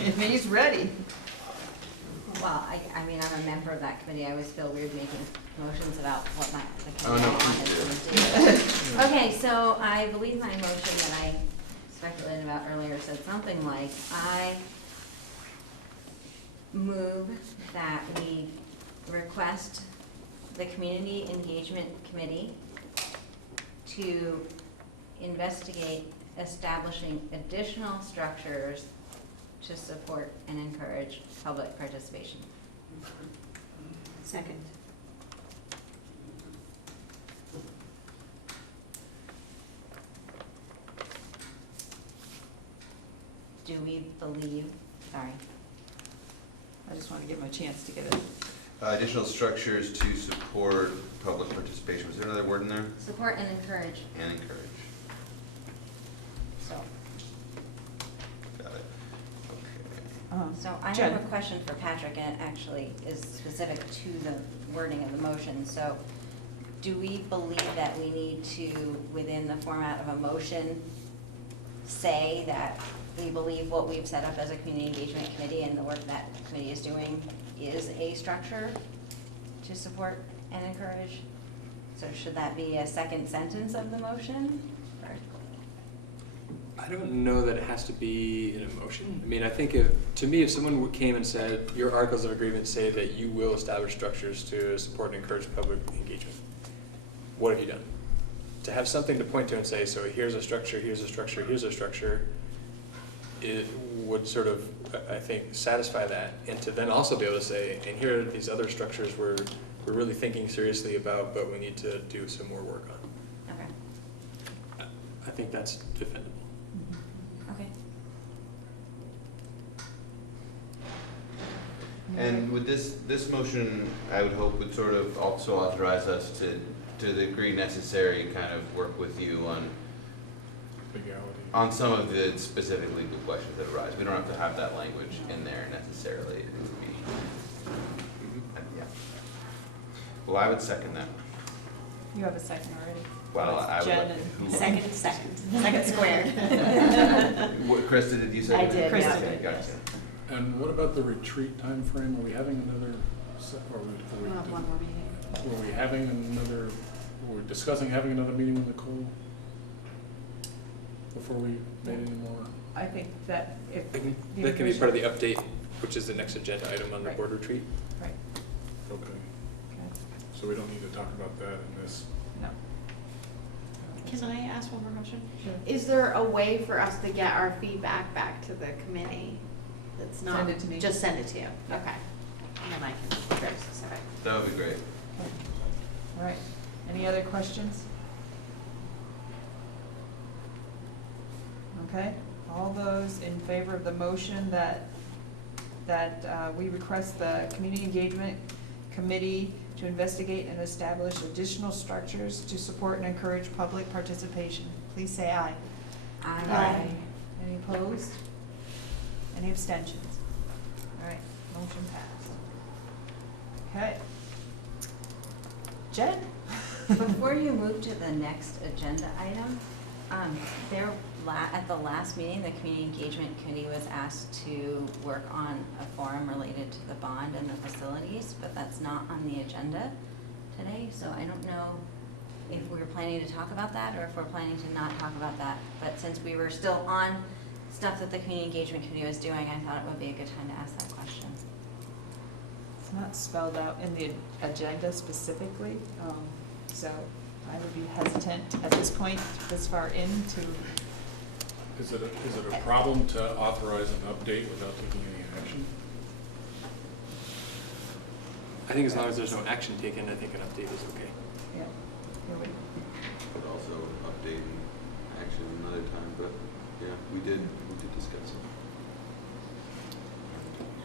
If he's ready. Well, I mean, I'm a member of that committee, I always feel weird making motions about what the Oh, committee no, wanted please to do. Okay, so I believe my motion that I speculated about earlier said something like, I move that we request the Community Engagement Committee to investigate establishing additional structures to support and encourage public participation. Second. Do we believe, sorry, I just want to give him a chance to get it. Additional structures to support public participation. Was there another word in there? support and encourage, And encourage. so. Got it. Okay. So I Jen. have a question for Patrick, and it actually is specific to the wording of the motion. So do we believe that we need to, within the format of a motion, say that we believe what we've set up as a community engagement committee and the work that committee is doing is a structure to support and encourage? So should that be a second sentence of the motion? Or- I don't know that it has to be in a motion. I mean, I think if, to me, if someone came and said, your articles of agreement say that you will establish structures to support and encourage public engagement, what have you done? To have something to point to and say, so here's a structure, here's a structure, here's a structure, it would sort of, I think, satisfy that. And to then also be able to say, and here are these other structures we're really thinking seriously about, but we need to do some more work on. Okay, I think that's defendable. okay. And with this motion, I would hope would sort of also authorize us to the degree necessary, kind of work with you Legality. on some of the specific legal questions that arise. We don't have to have that language in there necessarily. It needs to be, yeah. Well, I would second that. You have a second already. Well, I would. Jen who- Second squared. What, Krista, did you second? I did, Krista yeah. did, gotcha. And what about the retreat time frame? Are we having another, We'll have one more meeting. were we having another, were we discussing having another meeting with Nicole before we made any more? I think that if. That the can be part of the update, which is the next agenda item on the Right. board retreat. Right, Okay, okay, so we don't need to talk about that in this. no. Can I ask one more question? Sure. Is there a way for us to get our feedback back to the committee? That's not. Send it to me. Just send it to you, okay. And then I can fix this, okay. That would be great. All right, any other questions? Okay, all those in favor of the motion that we request the Community Engagement Committee to investigate and establish additional structures to support and encourage public participation, please say aye. Aye. Any opposed? Any abstentions? All right, motion passed. Okay. Jen? Before you move to the next agenda item, at the last meeting, the Community Engagement Committee was asked to work on a forum related to the bond and the facilities, but that's not on the agenda today, so I don't know if we're planning to talk about that or if we're planning to not talk about that. But since we were still on stuff that the Community Engagement Committee was doing, I thought it would be a good time to ask that question. It's not spelled out in the agenda specifically, so I would be hesitant at this point, this far in, to, Is it a problem to authorize an update without taking any action? I think as long as there's no action taken, I think an update is okay. yeah. Here we- Could also update and action another time, but yeah, we did discuss it.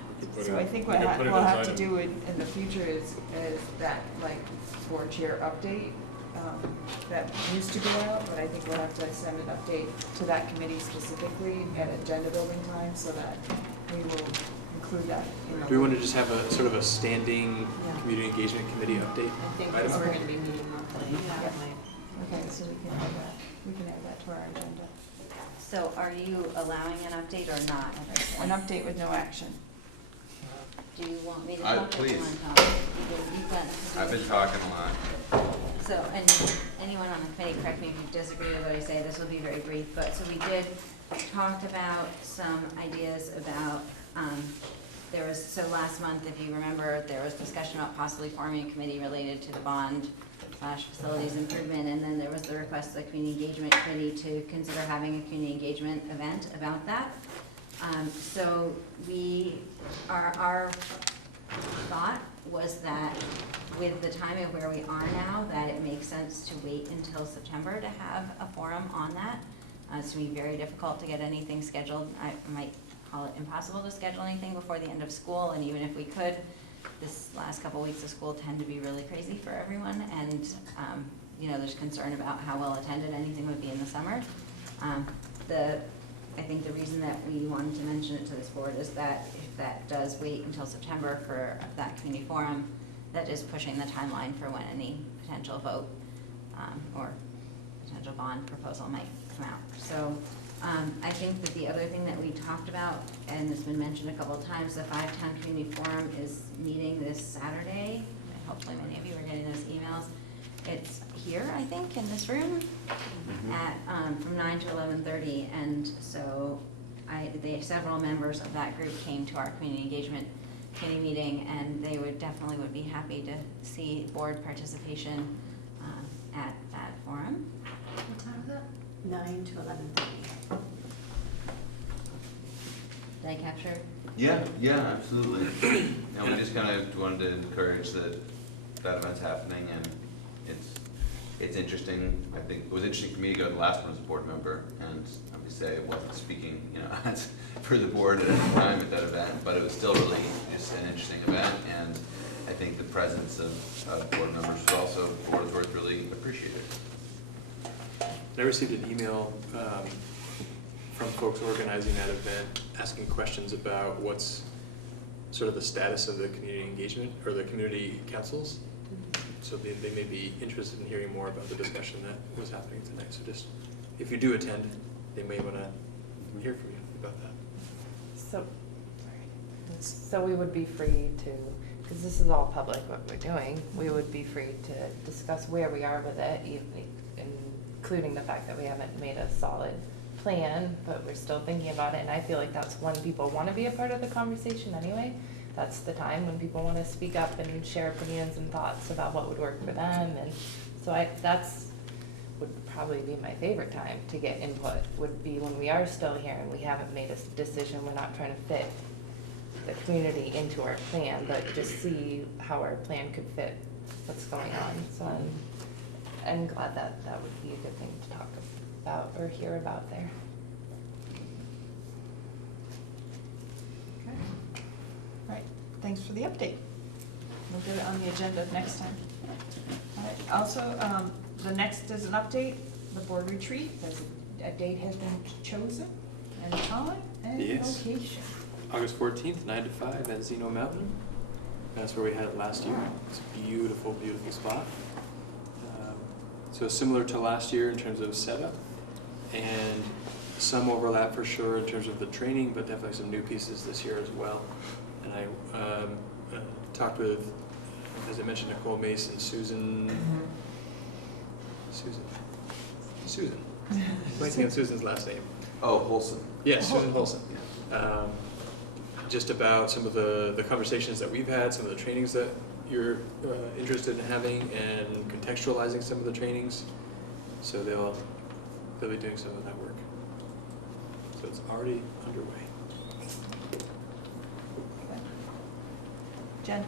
We could put So it- I think we what could put it we'll as have to item- do in the future is that, like, board chair update, that used to go out, but I think we'll have to send an update to that committee specifically at agenda building time, so that we will include that in the. Do we want to just have a sort of a standing Yeah. community engagement committee update? I think item? because we're gonna be meeting monthly. Okay, so we can add that to our agenda. So are you allowing an update or not at this An point? update with no action. Do you want me to I- talk or do you please. want to talk? You've got- I've been talking a lot. So, and anyone on the committee, correct me if you disagree with what I say, this will be very brief, but, so we did talk about some ideas about, there was, so last month, if you remember, there was discussion about possibly forming a committee related to the bond / facilities improvement, and then there was the request of the community engagement committee to consider having a community engagement event about that. So our thought was that with the timing of where we are now, that it makes sense to wait until September to have a forum on that. It's gonna be very difficult to get anything scheduled. I might call it impossible to schedule anything before the end of school, and even if we could, this last couple weeks of school tend to be really crazy for everyone, and, you know, there's concern about how well attended anything would be in the summer. I think the reason that we wanted to mention it to this board is that if that does wait until September for that community forum, that is pushing the timeline for when any potential vote or potential bond proposal might come out. So I think that the other thing that we talked about, and it's been mentioned a couple of times, the 5-town community forum is meeting this Saturday. Hopefully many of you are getting those emails. It's here, I think, in this room at from 9 to 11:30, and so several members of that group came to our community engagement committee meeting, and they would be happy to see board participation at that forum. What time is it? 9 to 11:30. Did I capture? Yeah, absolutely. And we just kind of wanted to encourage that event's happening, and it's interesting. I think it was interesting for me to go to the last one as a board member, and let me say I wasn't speaking, you know, as for the board at any time at that event, but it was still really just an interesting event, and I think the presence of board members was also, for what it's worth, really appreciated. I received an email from folks organizing that event, asking questions about what's sort of the status of the community engagement or the community councils. So they may be interested in hearing more about the discussion that was happening tonight. So just, if you do attend, they may want to hear from you about that. So we would be free to, because this is all public what we're doing, we would be free to discuss where we are with it, including the fact that we haven't made a solid plan, but we're still thinking about it. And I feel like that's when people want to be a part of the conversation anyway. That's the time when people want to speak up and share opinions and thoughts about what would work for them. And so that's would probably be my favorite time to get input, would be when we are still here and we haven't made a decision. We're not trying to fit the community into our plan, but just see how our plan could fit what's going on. So I'm glad that would be a good thing to talk about or hear about there. Okay. All right, thanks for the update. We'll get it on the agenda next time. All right, also, the next is an update, the board retreat. A date has been chosen, and time and Yes. location. August 14th, 9 to 5 at Zeno Mountain. That's where we had it last year. It's a beautiful, beautiful spot. So similar to last year in terms of setup, and some overlap for sure in terms of the training, but definitely some new pieces this year as well. And I talked with, as I mentioned, Nicole Mason, Susan. Blanking on Susan's last name. Oh, Wholesome. Yes, Susan Holson. Just about some of the conversations that we've had, some of the trainings that you're interested in having, and contextualizing some of the trainings. So they'll be doing some of that work. So it's already underway. Jen?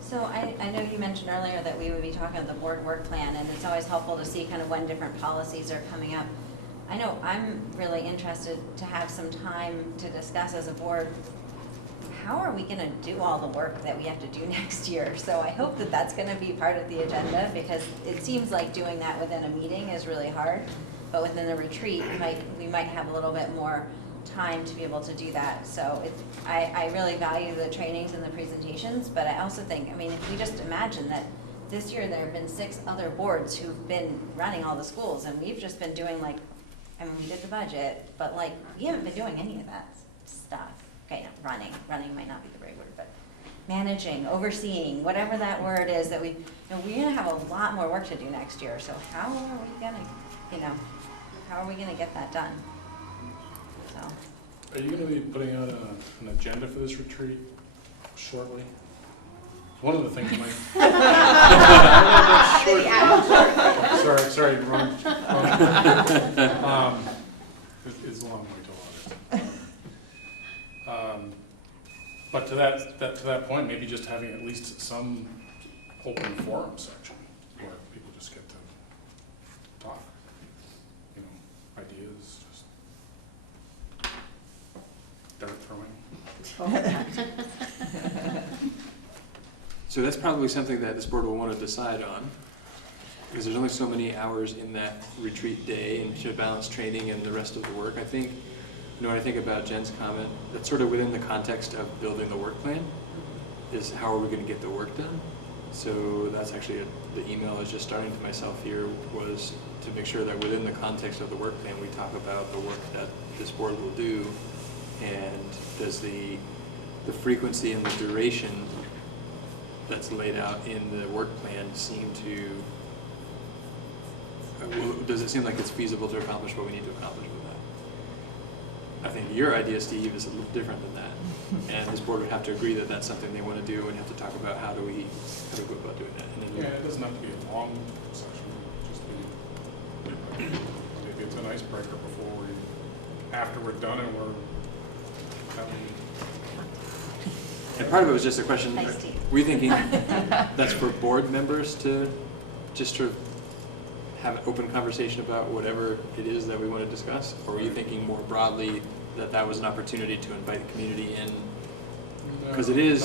So I know you mentioned earlier that we would be talking about the board work plan, and it's always helpful to see kind of when different policies are coming up. I know I'm really interested to have some time to discuss as a board how are we gonna do all the work that we have to do next year? So I hope that that's gonna be part of the agenda, because it seems like doing that within a meeting is really hard. But within a retreat, we might have a little bit more time to be able to do that. So I really value the trainings and the presentations, but I also think, I mean, if we just imagine that this year there have been 6 other boards who've been running all the schools, and we've just been doing like, I mean, we did the budget, but like, we haven't been doing any of that stuff. Okay, no, running might not be the right word, but managing, overseeing, whatever that word is that we're gonna have a lot more work to do next year. So how are we gonna, how are we gonna get that done? So. Are you gonna be putting out an agenda for this retreat shortly? One of the things might. Sorry, wrong. It's a long way to August. But to that point, maybe just having at least some open forum section where people just get to talk, ideas, just dart throwing. So that's probably something that this board will want to decide on, because there's only so many hours in that retreat day, and to balance training and the rest of the work. I think, when I think about Jen's comment, that's sort of within the context of building the work plan, is how are we going to get the work done? So that's actually the email I was just starting to myself here, was to make sure that within the context of the work plan, we talk about the work that this board will do, and does the frequency and the duration that's laid out in the work plan seem to, does it seem like it's feasible to accomplish what we need to accomplish with that? I think your idea, Steve, is a little different than that. And this board would have to agree that that's something they want to do, and have to talk about how do we go about doing that. And then It doesn't have to be a long session, just maybe it's an icebreaker after we're done and we're having. And part of it was just a question, Hi, Steve. were you thinking that's for board members to just sort of have an open conversation about whatever it is that we want to discuss? Or were you thinking more broadly that that was an opportunity to invite the community in? Because it is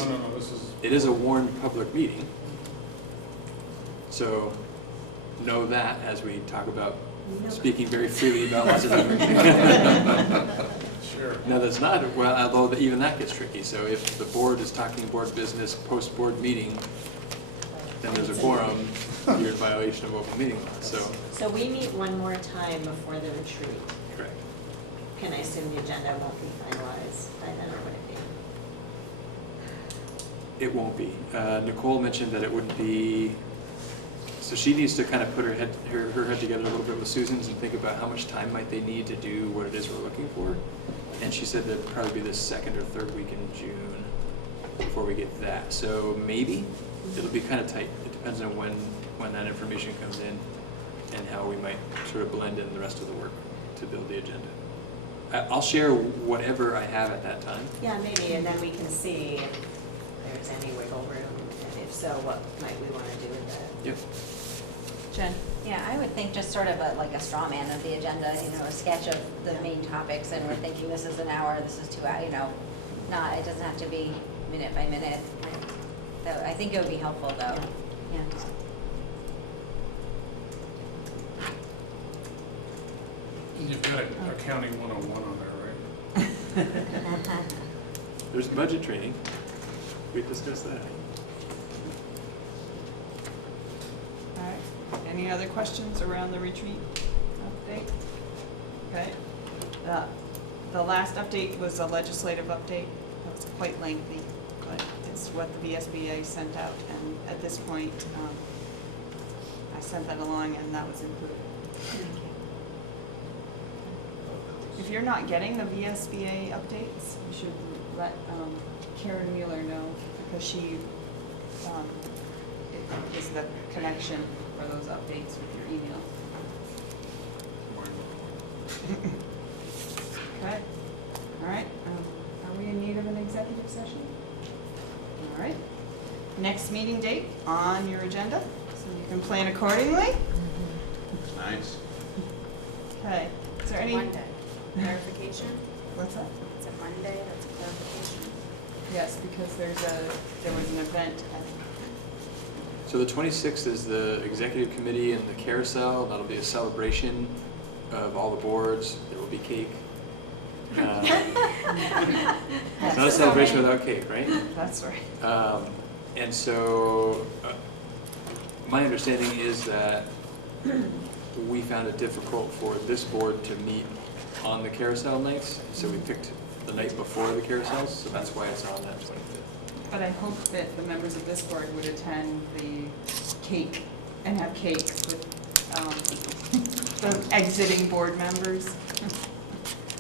a warned public meeting. So know that as we talk about speaking very freely about lots of different. Sure. No, that's not, well, although even that gets tricky. So if the board is talking board business post-board meeting, then there's a quorum, you're in violation of open meeting law, So we meet one more time before the retreat. correct. Can I assume the agenda won't be finalized by then, or would it be? It won't be. Nicole mentioned that it wouldn't be, so she needs to kind of put her head together a little bit with Susan's and think about how much time might they need to do what it is we're looking for. And she said that'd probably be the 2nd or 3rd week in June before we get that. So maybe it'll be kind of tight. It depends on when that information comes in and how we might sort of blend in the rest of the work to build the agenda. I'll share whatever I have at that time. Yeah, maybe, and then we can see if there's any wiggle room, and if so, what might we want to do with it. Yep. Jen? Yeah, I would think just sort of like a straw man of the agenda, a sketch of the main topics, and we're thinking this is an hour, this is 2 hours, it doesn't have to be minute by minute. I think it would be helpful though, yeah. You've got accounting 101 on there, right? There's budget training. We discussed that. All right. Any other questions around the retreat update? Okay. The last update was a legislative update. That was quite lengthy, but it's what the VSBA sent out. And at this point, I sent that along and that was included. If you're not getting the VSBA updates, you should let Karen Mueller know, because she is the connection for those updates with your email. Okay. All right. Are we in need of an executive session? All right. Next meeting date on your agenda, so you can plan accordingly. Nice. Okay. Is there any? Monday. Clarification? What's that? It's a Monday, that's a clarification. Yes, because there was an event at So the 26th is the executive committee and the carousel. That'll be a celebration of all the boards. There will be cake. It's not a celebration without cake, right? That's right. And so, my understanding is that we found it difficult for this board to meet on the carousel nights, so we picked the night before the carousels, so that's why it's on that 25th. But I hope that the members of this board would attend the cake and have cakes with the exiting board members.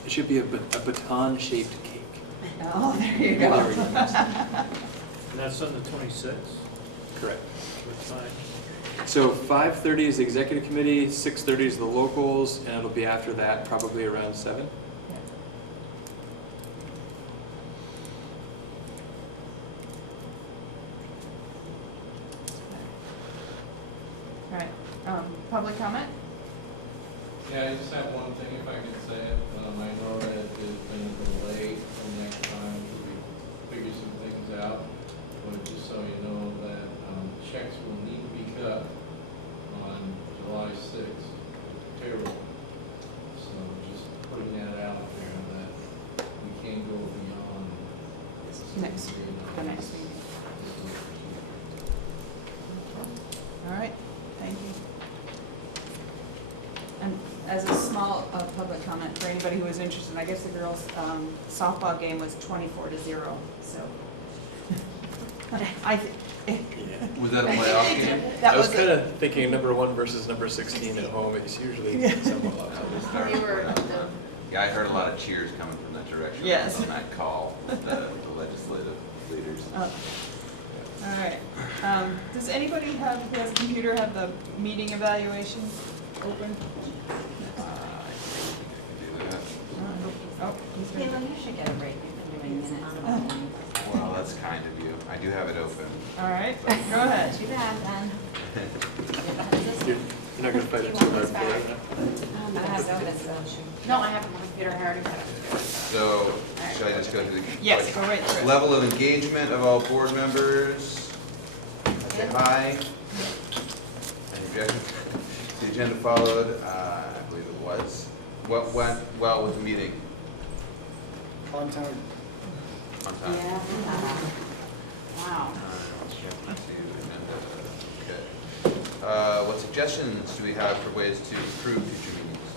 It should be a baton-shaped cake. Oh, there you go. And that's on the 26th? Correct. What time? So 5:30 is the executive committee, 6:30 is the locals, and it'll be after that, probably around 7. All right, public comment? Yeah, I just have one thing, if I can say it. I know that there's been a delay from next time to figure some things out. But just so you know that checks will need to be cut on July 6th, payroll. So just putting that out there that we can't go beyond. The next meeting. All right, thank you. And as a small public comment for anybody who is interested, I guess the girls' softball game was 24-0, so. Was that a playoff game? I was kind of thinking number 1 versus number 16 at home. It's usually somewhat lopsided. Yeah, I heard a lot of cheers coming from that direction. Yes. On that call, the legislative leaders. All right. Does anybody who has a computer have the meeting evaluation open? Oh, he's ready. Kayla, you should get a break. You've been doing minutes and all things. Well, that's kind of you. I do have it open. All right, go ahead. Too bad, then. You're not going to fight it too hard for it, no? I have it open, so. No, I have it on my computer, I already got it. So, should I just go to the? Yes, go right through it. Level of engagement of all board members. Say aye. Any objections? The agenda followed, I believe it was. What went well with the meeting? On time. On time? Yeah. Wow. Let's see the agenda. Okay. What suggestions do we have for ways to improve future meetings?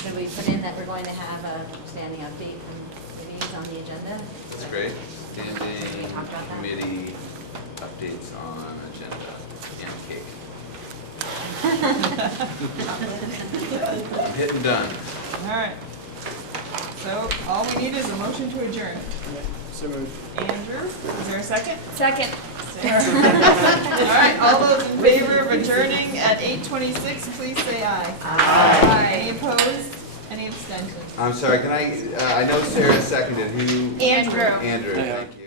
Should we put in that we're going to have a standing update from committees on the agenda? That's great. Can we Standing talk about that? committee updates on agenda and cake. Hit and done. All right. So all we need is a motion to adjourn. So moved. Andrew, is there a second? Second. Sarah. All right, all those in favor of adjourning at 8:26, please say aye. Aye. Any opposed? Any abstentions? I'm sorry, can I know Sarah seconded, who? Andrew. Andrew, Yeah. thank you.